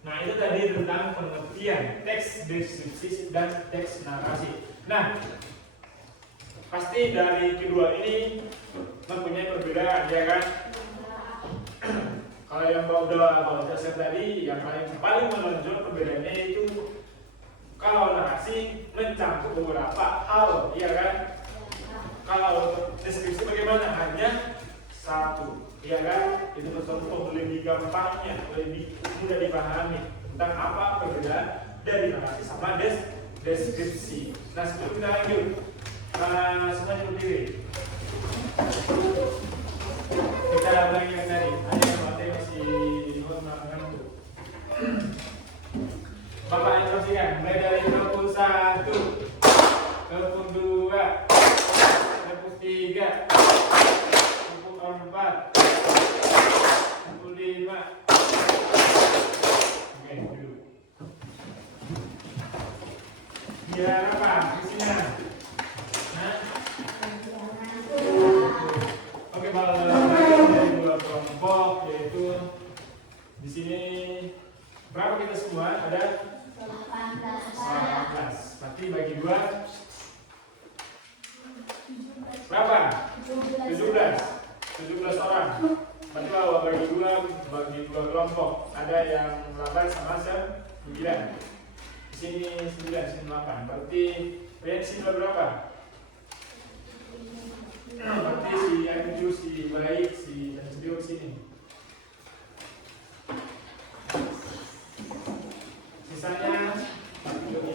Nah, itu tadi tentang pengertian teks deskripsi dan teks narasi. Nah, pasti dari kedua ini mempunyai perbedaan, ya kan? Kalau yang udah jelaskan tadi, yang paling menonjol perbedaannya itu kalau narasi mencakup beberapa hal, ya kan? Kalau deskripsi bagaimana? Hanya satu, ya kan? Itu contoh lebih gampangnya, lebih mudah dipahami tentang apa perbedaan dari narasi sama deskripsi. Nah, sebelum kita lanjut, semuanya berdiri. Kita ulangi yang tadi. Ada yang masih mengantuk. Bapak instruksikan, mulai dari kelompok 1, kelompok 2, kelompok 3, kelompok 4, kelompok 5. Oke, dulu. Biar apa? Isinya? Oke, dari dua kelompok, yaitu di sini berapa kita semua? Ada 18. Berarti bagi dua berapa? 17 orang. Berarti kalau bagi dua kelompok, ada yang 8 sama 9. Di sini 9, sini 8. Berarti di sini berapa? Berarti si Ayu, si Baik, si Tanjiro di sini. Sisanya sini.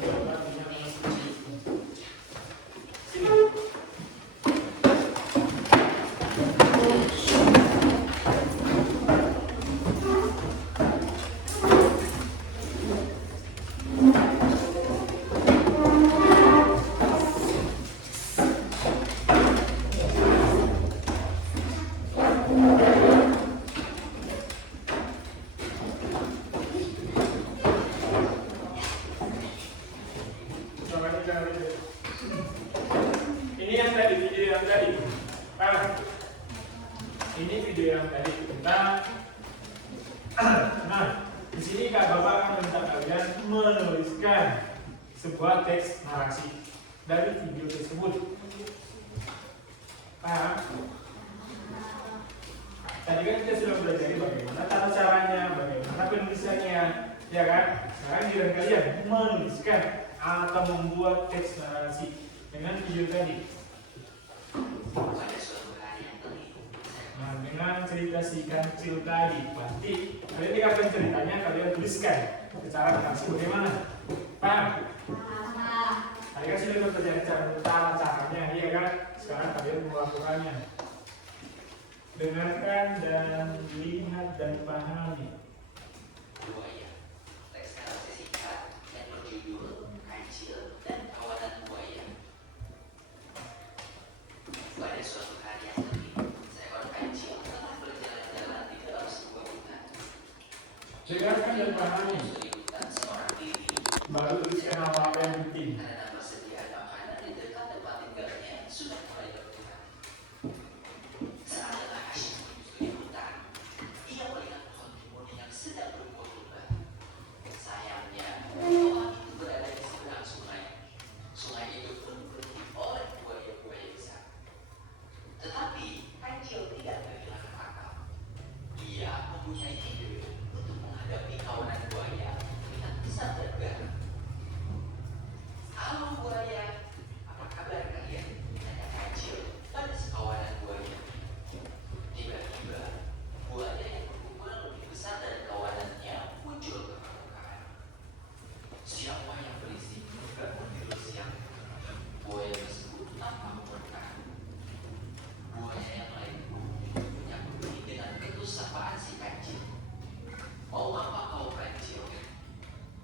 Ini yang tadi, video yang tadi. Ini video yang tadi tentang. Nah, di sini Kak Bapak akan minta kalian menuliskan sebuah teks narasi dari video tersebut. Paham? Tadi kan kita sudah belajar bagaimana tata caranya, bagaimana penulisannya, ya kan? Sekarang giliran kalian menuliskan atau membuat teks narasi dengan video tadi. Pada suatu hari yang terik, Nah, dengan cerita si kancil tadi, pasti kalian dikasih ceritanya, kalian tuliskan secara narasi bagaimana? Paham? Dengarkan dan lihat dan pahami. Buaya. Teks narasi singkat yang berjudul Kancil dan Kawanan Buaya. Pada suatu hari yang terik, seekor kancil telah berjalan-jalan di dalam sebuah hutan. Dengarkan dan pahami. Di hutan seorang diri Baru tuliskan apa yang penting. karena persediaan makanan di dekat tempat tinggalnya sudah mulai berkurang. Saat tengah asyik menyusuri hutan, ia melihat pohon timun yang sedang berbuah lebat. Sayangnya, pohon itu berada di seberang sungai. Sungai itu pun dipenuhi oleh buaya-buaya besar. Tetapi kancil tidak kehilangan akal. Ia mempunyai ide untuk menghadapi kawanan buaya dengan pesan tergarang. Halo buaya, apa kabar kalian? Tanya kancil pada sekawanan buaya. Tiba-tiba, buaya yang berukuran lebih besar dari kawanannya muncul ke permukaan. Siapa yang berisik bangun tidur siang? Buaya tersebut tampak murka. Buaya yang lain pun menyambut dengan ketus sapaan si kancil. Mau apa kau kancil?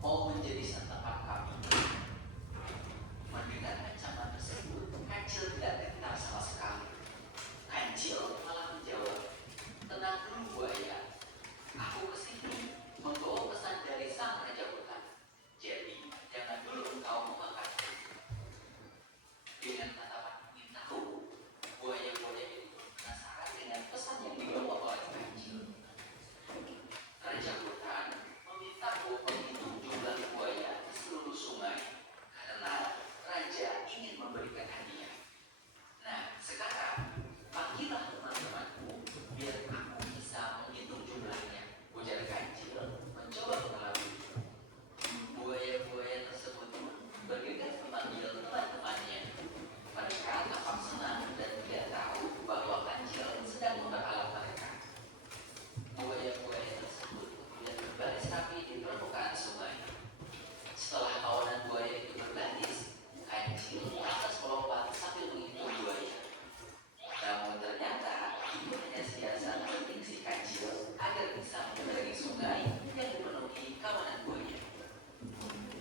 Mau menjadi santapan kami? Mendengar ancaman tersebut, kancil tidak gentar sama sekali. Kancil malah menjawab, tenang dulu buaya. Aku kesini membawa pesan dari sang raja hutan. Jadi jangan dulu engkau memakanku. Dengan tatapan ingin tahu, buaya-buaya itu penasaran dengan pesan yang dibawa oleh kancil. Raja hutan meminta untuk menghitung jumlah buaya di seluruh sungai karena raja ingin memberikan hadiah. Nah, sekarang panggillah teman-temanku biar aku bisa menghitung jumlahnya. Ujar kancil mencoba mengelabui. Buaya-buaya tersebut pun bergegas memanggil teman-temannya. Mereka tampak senang dan tidak tahu bahwa kancil sedang memperalat mereka. Buaya-buaya tersebut kemudian berbaris rapi di permukaan sungai. Setelah kawanan buaya itu berbaris, kancil lantas melompat sambil menghitung buaya. Namun ternyata itu hanya siasat penting si kancil agar bisa menyeberangi sungai yang dipenuhi kawanan buaya.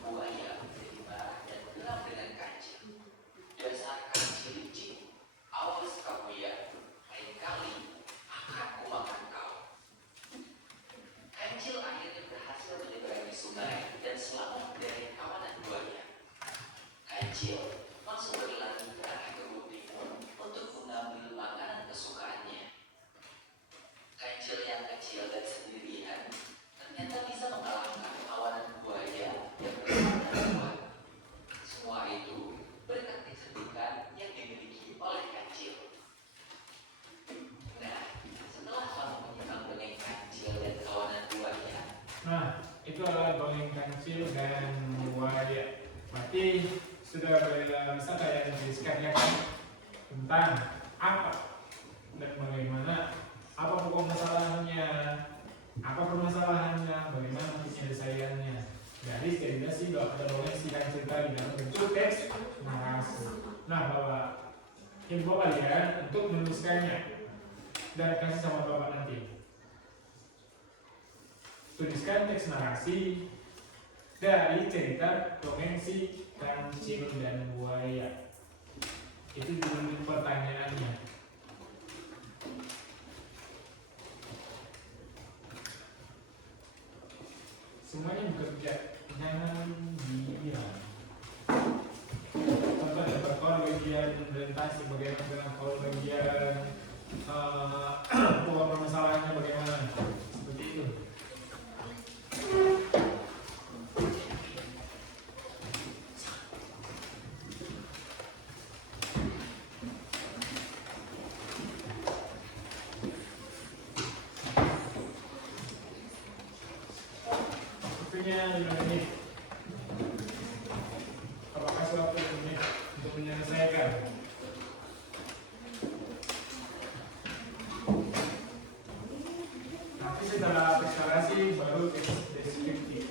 Buaya menjadi marah dan geram dengan kancil. Dasar kancil licik, awas kamu ya, lain kali akan kumakan kau. Kancil akhirnya berhasil menyeberangi sungai dan selamat dari kawanan buaya. Kancil langsung berlari ke arah kebun timun untuk mengambil makanan kesukaannya. Kancil yang kecil dan sendirian ternyata bisa mengalahkan kawanan buaya yang besar dan kuat. Semua itu berkat kecerdikan yang dimiliki oleh kancil. Nah, setelah kamu menyimak dongeng kancil dan kawanan buaya, Nah, itu adalah dongeng kancil dan buaya. Berarti sudah bisa kalian tuliskan ya kan tentang apa dan bagaimana, apa pokok masalahnya, apa permasalahannya, bagaimana penyelesaiannya dari sterilisasi dongeng si kancil tadi dalam bentuk teks narasi. Nah, bahwa info kalian untuk menuliskannya dan kasih sama bapak nanti. Tuliskan teks narasi dari cerita dongeng si kancil dan buaya. Itu judul pertanyaannya. Semuanya bekerja, jangan diam. Contoh dapat kalau bagian presentasi bagaimana dengan kalau bagian permasalahannya bagaimana, seperti itu. Waktunya 5 menit. Apakah suatu menit untuk menyelesaikan? Nanti setelah deklarasi baru deskriptif.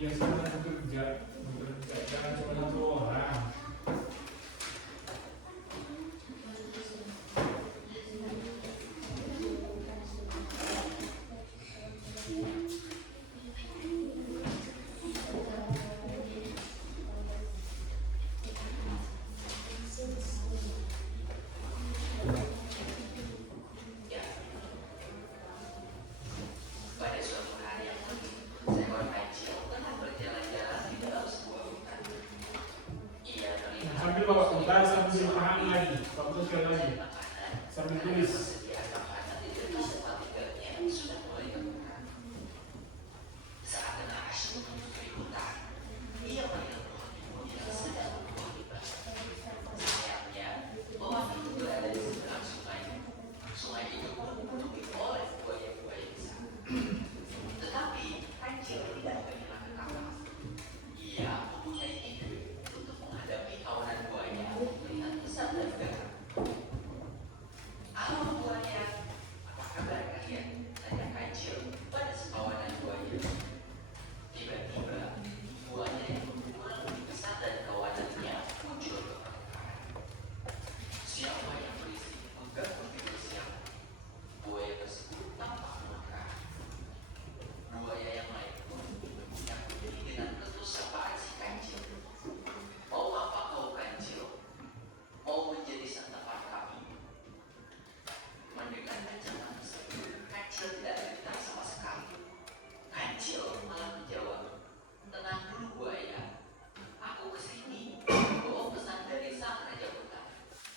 Ya sudah bekerja, jangan cuma satu orang. Ya, pada suatu hari yang lalu, seekor kancil tengah berjalan-jalan di dalam sebuah hutan. Ia terlihat Sambil bawa utar, sambil paham lagi, fokus sekali lagi, makanan sambil tulis. persediaan makanan di dekat tempat tinggalnya sudah mulai berkurang. Saat tengah asyik menyusuri hutan, ia melihat pohon yang sedang berbuah lebat. Sayangnya, pohon itu berada di seberang sungai. Sungai itu pun dipenuhi oleh buaya-buaya besar. Tetapi kancil tidak kehilangan akal. Ia mempunyai ide untuk menghadapi kawanan buaya dengan besar dan garang. Halo buaya, apa kabar kalian? Tanya kancil pada sekawanan buaya. Tiba-tiba, buaya yang berukuran lebih besar dari kawanannya muncul ke permukaan. Siapa yang berisik mengganggu tidur siang? Buaya tersebut tampak murka. Buaya yang lain pun menyambut dengan ketus sapaan si kancil. Mau apa kau kancil? Mau menjadi santapan kami? Mendengar ancaman tersebut, kancil tidak gentar sama sekali. Kancil malah menjawab, tenang dulu buaya. Aku kesini bawa pesan dari sang raja hutan.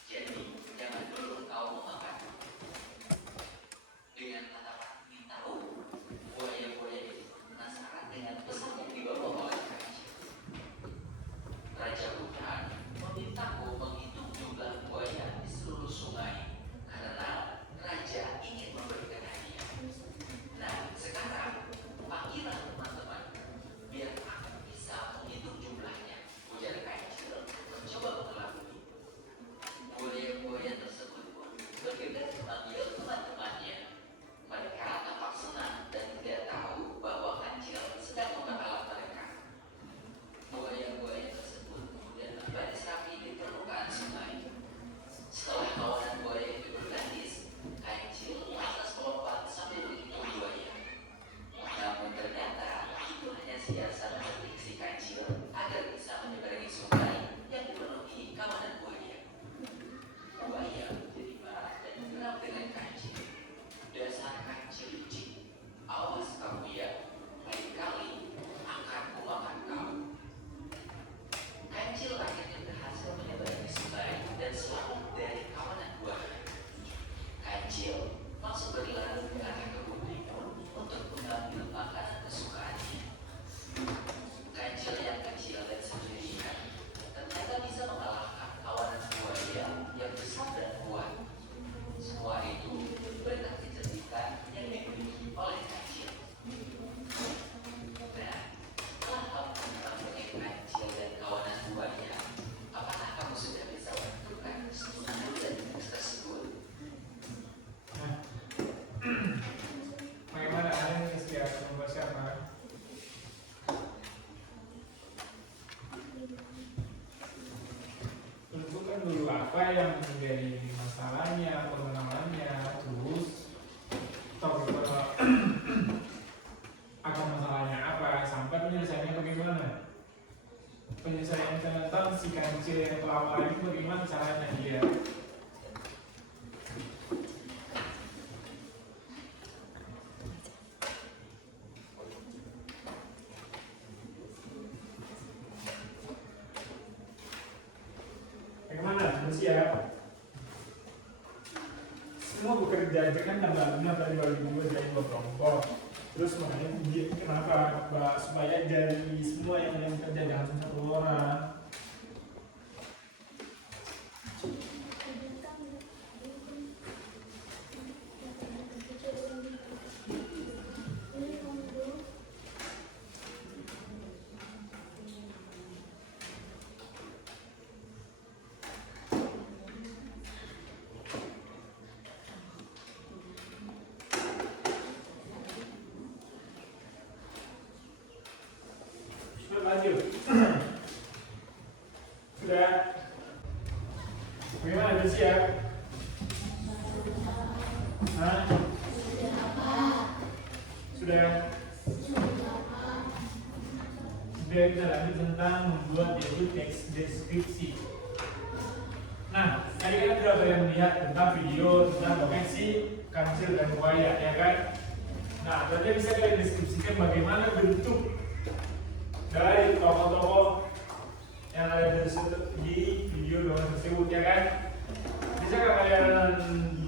Jadi jangan dulu kau memakan. Dengan tatapan ingin tahu, buaya-buaya itu penasaran dengan pesan yang dibawa oleh kancil. Raja hutan memintaku menghitung jumlah buaya di seluruh sungai karena raja ingin memberikan hadiah. Nah, sekarang panggillah teman-teman biar aku bisa menghitung jumlahnya. Ujar kancil mencoba mengelabui. Buaya-buaya tersebut pun bergegas memanggil teman-temannya. Mereka tampak senang dan tidak tahu bahwa kancil sedang memperalat mereka. Buaya-buaya tersebut kemudian berbaris rapi di permukaan sungai. Setelah kawanan buaya itu berbaris, kancil lantas melompat sambil menghitung buaya. Namun ternyata itu hanya siasat trik si kancil agar bisa menyeberangi sungai yang dipenuhi kawanan buaya. Buaya menjadi marah dan geram dengan kancil. Dasar kancil licik, awas kamu ya, lain kali akan kumakan kau. Kancil akhirnya berhasil menyeberangi sungai dan selamat dari kawanan buaya. Kancil langsung berlari ke arah kebun timun untuk mengambil makanan kesukaannya. Kancil yang kecil dan sendirian ternyata bisa mengalahkan kawanan buaya yang besar dan kuat. Semua itu berkat kecerdikan yang dimiliki oleh kancil. Nah, setelah kamu mengetahui kancil dan kawanan buaya, apakah kamu sudah bisa menentukan kesimpulan dari teks tersebut? Bagaimana ada yang siap membaca siapa? Tentukan dulu apa yang menjadi masalahnya, permasalahannya, terus topik akan masalahnya apa, sampai penyelesaiannya bagaimana. Penyelesaian tentang si kancil yang pelapar ini bagaimana caranya dia. Bagaimana? Siap. Semua bekerja dengan gambarnya dari bagi dua jadi dua kelompok. Terus makanya dia kenapa Mbak, supaya dari semua yang kerja jangan cuma satu orang. Biar kita lanjut tentang membuat yaitu teks deskripsi. Nah, tadi kan sudah kalian lihat tentang video tentang konvensi kancil dan buaya, ya kan? Nah, berarti bisa kalian deskripsikan bagaimana bentuk dari tokoh-tokoh yang ada di video tersebut, ya kan? Bisa kalian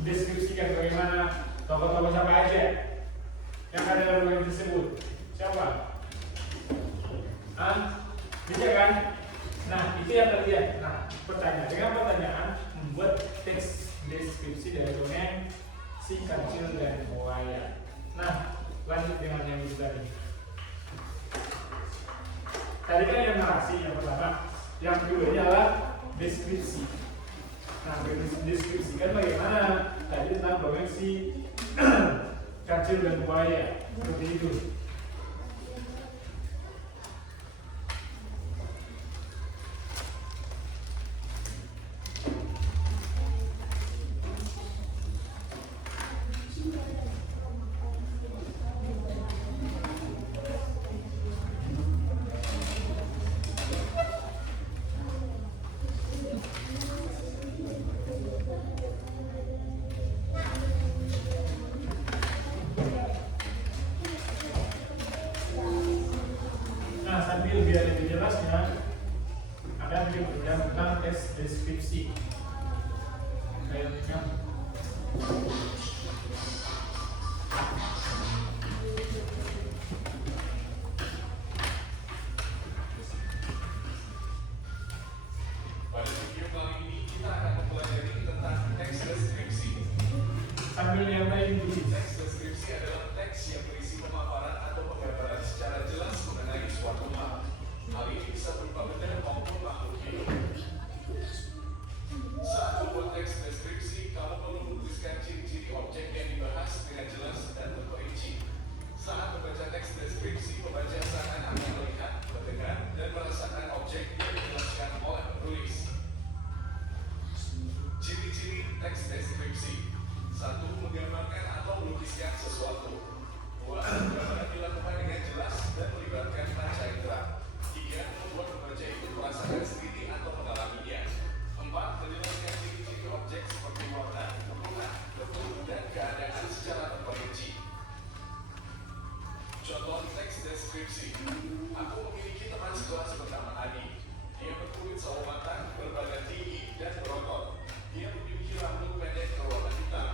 deskripsikan bagaimana tokoh-tokoh siapa aja yang ada dalam video tersebut? Siapa? Bisa kan? Nah, itu yang terlihat. Nah, dengan pertanyaan membuat teks deskripsi dari dongeng si kancil dan buaya. Nah, lanjut dengan yang itu tadi. Tadi kan yang narasi yang pertama, yang kedua adalah deskripsi. Nah, deskripsikan bagaimana tadi tentang dongeng si kancil dan buaya, seperti itu. Sambil biar lebih jelasnya, ada video tentang tes deskripsi. Kayaknya pada video kali ini kita akan mempelajari tentang teks deskripsi. sambil yang lain dulu. Teks deskripsi adalah teks yang berisi pemaparan atau penggambaran secara jelas mengenai suatu hal. Hal ini bisa berupa benda maupun makhluk hidup. Saat membuat teks deskripsi, kamu perlu menuliskan ciri-ciri objek yang dibahas dengan jelas dan terperinci. Saat membaca teks deskripsi, pembaca seakan akan melihat, mendengar, dan merasakan objek yang dijelaskan oleh penulis. Ciri-ciri teks deskripsi: 1. Menggambarkan atau melukiskan sesuatu. 2. Gambaran dilakukan dengan jelas dan melibatkan panca indera. 3. Membuat pembaca itu merasakan sendiri atau mengalaminya. 4. Menjelaskan ciri-ciri objek seperti warna, ukuran, bentuk, dan keadaan secara terperinci. Contoh teks deskripsi: aku memiliki teman sekelas bernama Adi. Dia berkulit sawo matang, berbadan tinggi, dan berotot. Dia memiliki rambut pendek berwarna hitam.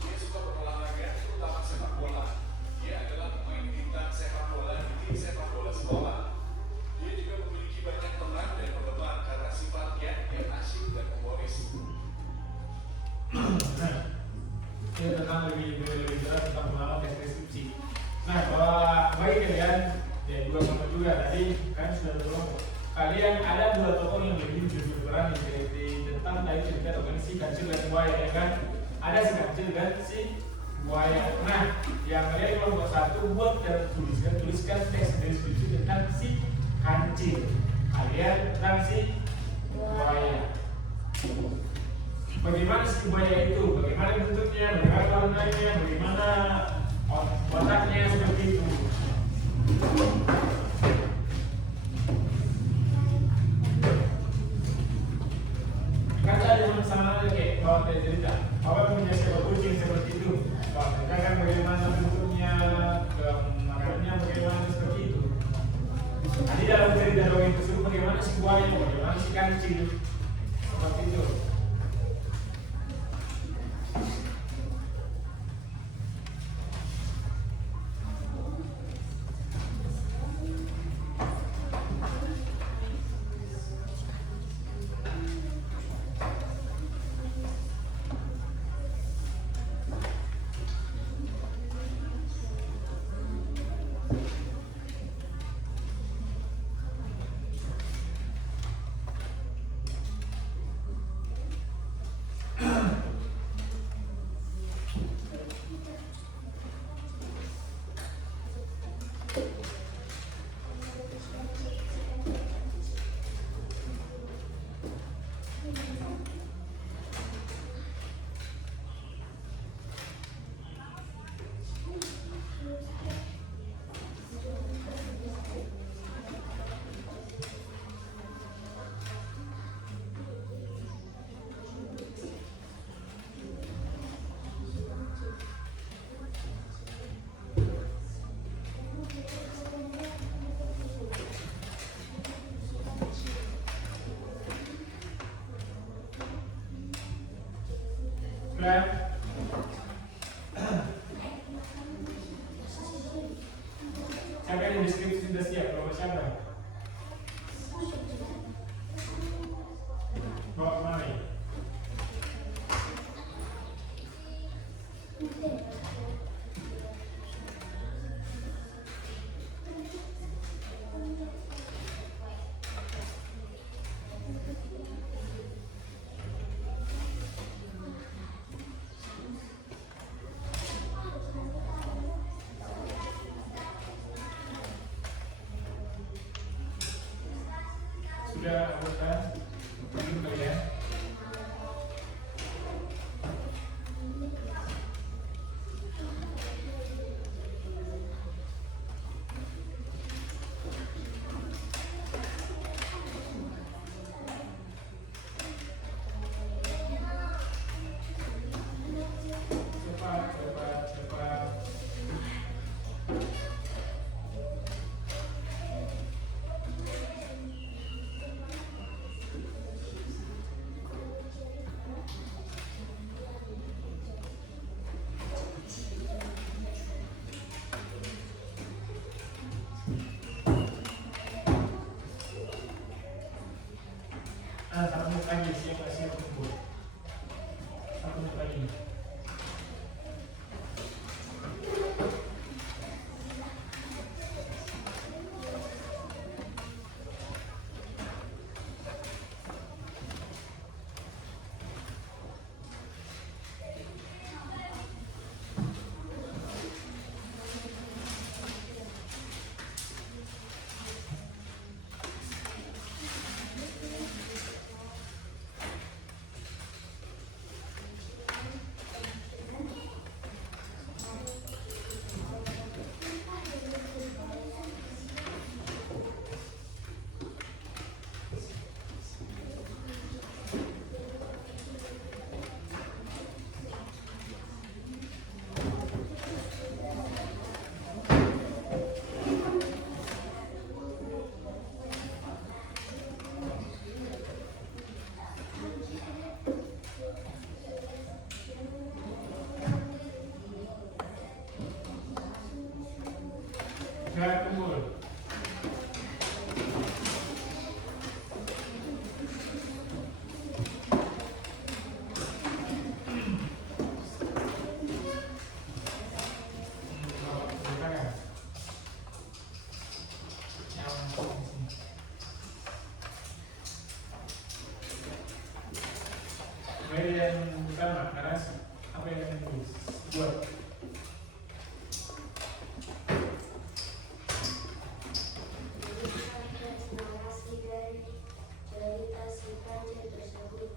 Dia suka berolahraga, terutama sepak bola. Dia adalah pemain bintang sepak bola di tim sepak bola sekolah. Dia juga memiliki banyak teman dan penggemar karena sifatnya yang asyik dan humoris. Ini tentang lebih jelas tentang pengalaman tes deskripsi. Nah, bagi kalian ya juga tadi kan sudah tolong kalian ada dua tokoh yang lebih berperan di tentang tadi cerita tentang si kancil dan buaya, ya kan? Ada si kancil dan si buaya. Nah, yang kalian kelompok satu buat dan tuliskan teks deskripsi tentang si kancil, kalian tentang si buaya. Bagaimana si buaya itu? Bagaimana bentuknya? Bagaimana warnanya? Bagaimana otaknya, seperti itu. Kan ada sama kayak bawa cerita. Apa punya seekor kucing seperti itu? Mereka kan bagaimana bentuknya, makanannya bagaimana, seperti itu. Nanti dalam cerita dongeng tersebut bagaimana si buaya, bagaimana si kancil, seperti itu. Sudah? Siapa yang deskripsi sudah siap? Bawa siapa? Bawa kemana? Sudah, anggota? Begini kalian. Cepat. Satu menit lagi, siap tunggu. 1 menit lagi. Sudah tunggu. Kemudian pertama, Aras, apa yang akan ditulis? Buat. Narasi dari cerita si kancil tersebut.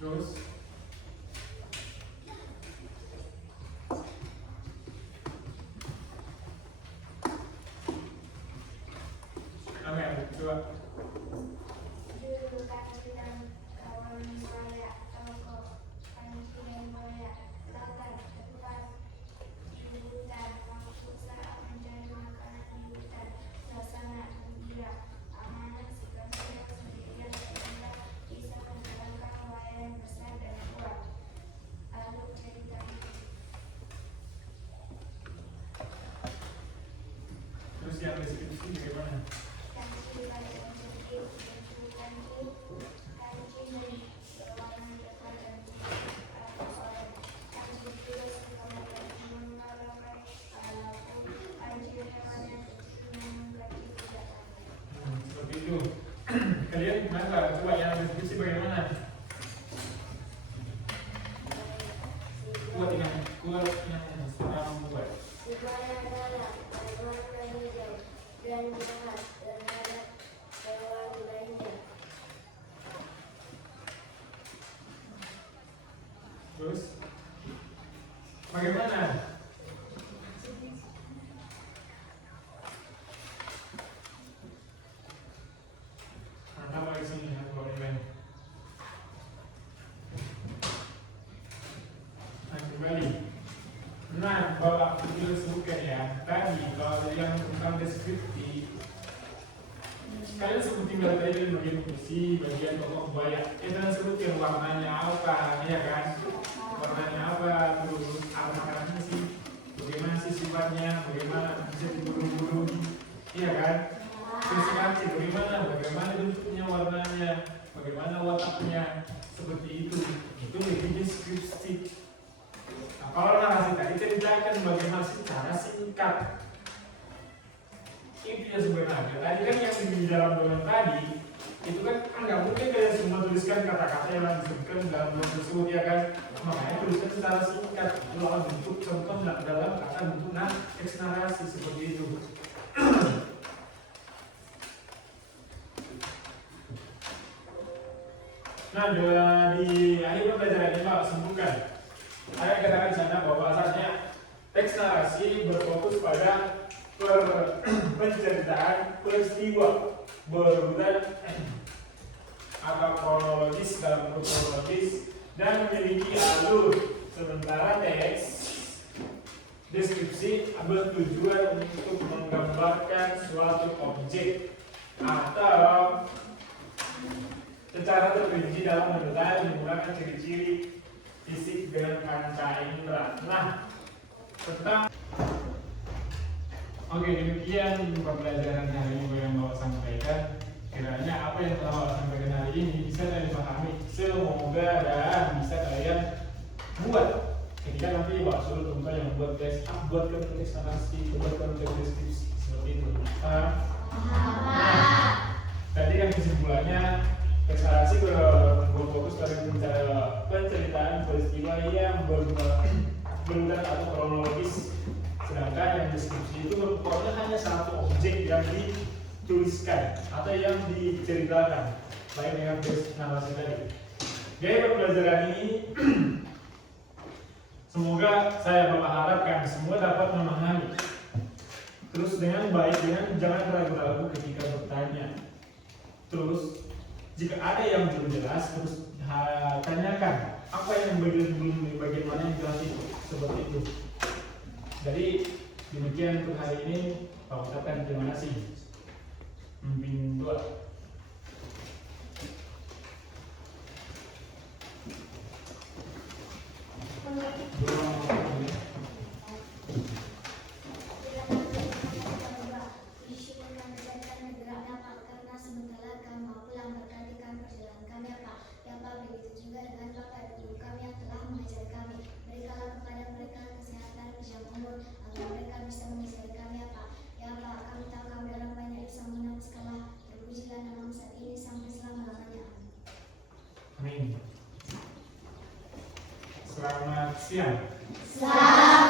Terus apa yang kedua? Dulu kancil dan kawan saya tongkol kancil yang mulia datang tepat di hutan. Waktu saat mencari makanan di hutan, suasana gembira. Amanah si kancil sendirian sehingga bisa menjalankan wayang besar dan kuat. Lalu cerita itu. Terus yang deskripsi bagaimana? Kancil pada menjepit baju kancil dan berwarna coklat dan putih atau oranye. Kancil juga suka mengalahkan walaupun kancil hewan yang kecil namun kaki tidak panjang. Seperti itu. Kalian gimana? Coba yang deskripsi bagaimana? Kuat yang sedang membuat. Supaya dalam berwarna hijau dan jahat terhadap hewan lainnya. Terus bagaimana? Apa di sini? Aku komen. Kembali. Nah, Bapak Ibu sebutkan ya. Tadi kalau yang tentang deskripsi Kalian sebutin dari tadi bagian kursi, bagian pokok kebaya. Kalian sebutin warnanya apa, ya kan? Warnanya apa, terus apa makanannya sih? Bagaimana sih sifatnya? Bagaimana bisa diburu-buru? Iya kan? Terus nanti bagaimana bentuknya, warnanya, bagaimana wataknya, seperti itu. Itu lebih deskripsi. Nah, kalau narasi tadi ceritakan bagaimana secara singkat. Intinya sebenarnya tadi kan yang di dalam domain tadi itu kan nggak mungkin kalian semua tuliskan kata-kata yang disebutkan dalam domain tersebut, ya kan? Makanya tuliskan secara singkat dalam bentuk contoh dalam kata bentuk teks narasi seperti itu. Nah, di akhir pembelajaran ini Pak sambungkan. Saya katakan di sana bahwasanya teks narasi berfokus pada penceritaan peristiwa berurutan atau kronologis dalam bentuk kronologis dan memiliki alur, sementara teks deskripsi bertujuan untuk menggambarkan suatu objek atau secara terperinci dalam mendetail menggunakan ciri-ciri fisik dengan panca indera. Nah, tentang oke, demikian pembelajaran hari ini yang Bapak sampaikan. Kiranya apa yang telah Bapak sampaikan hari ini bisa kalian pahami. Semoga dan bisa kalian buat. Ketika nanti Bapak suruh teman yang membuat teks, buatkan teks narasi, buatkan teks deskripsi seperti itu. Nah, tadi kan kesimpulannya teks narasi berfokus pada penceritaan peristiwa yang berurutan atau kronologis. Sedangkan yang deskripsi itu pokoknya hanya satu objek yang dituliskan atau yang diceritakan, baik dengan teks narasi tadi. Gaya pembelajaran ini semoga saya Bapak harapkan semua dapat memahami. Terus dengan baik, jangan ragu-ragu ketika bertanya. Terus jika ada yang belum jelas, terus tanyakan apa yang bagian mana yang jelas itu, seperti itu. Jadi demikian untuk hari ini. Pak ucapkan terima kasih. Memimpin doa. Disyukurkan kesehatan dan geraknya Pak, karena sebentar lagi kami mau pulang, berkatikan perjalanan kami ya Pak. Ya Pak, begitu juga dengan Bapak dan Ibu kami yang telah mengajar kami. Berikanlah kepada mereka kesehatan, panjang umur, agar mereka bisa mengajari kami ya Pak. Ya Pak, kami tahu kami orang banyak bisa menembus kalah. Terpujilah nama saat ini sampai selama-lamanya. Amin. Selamat siang. Selamat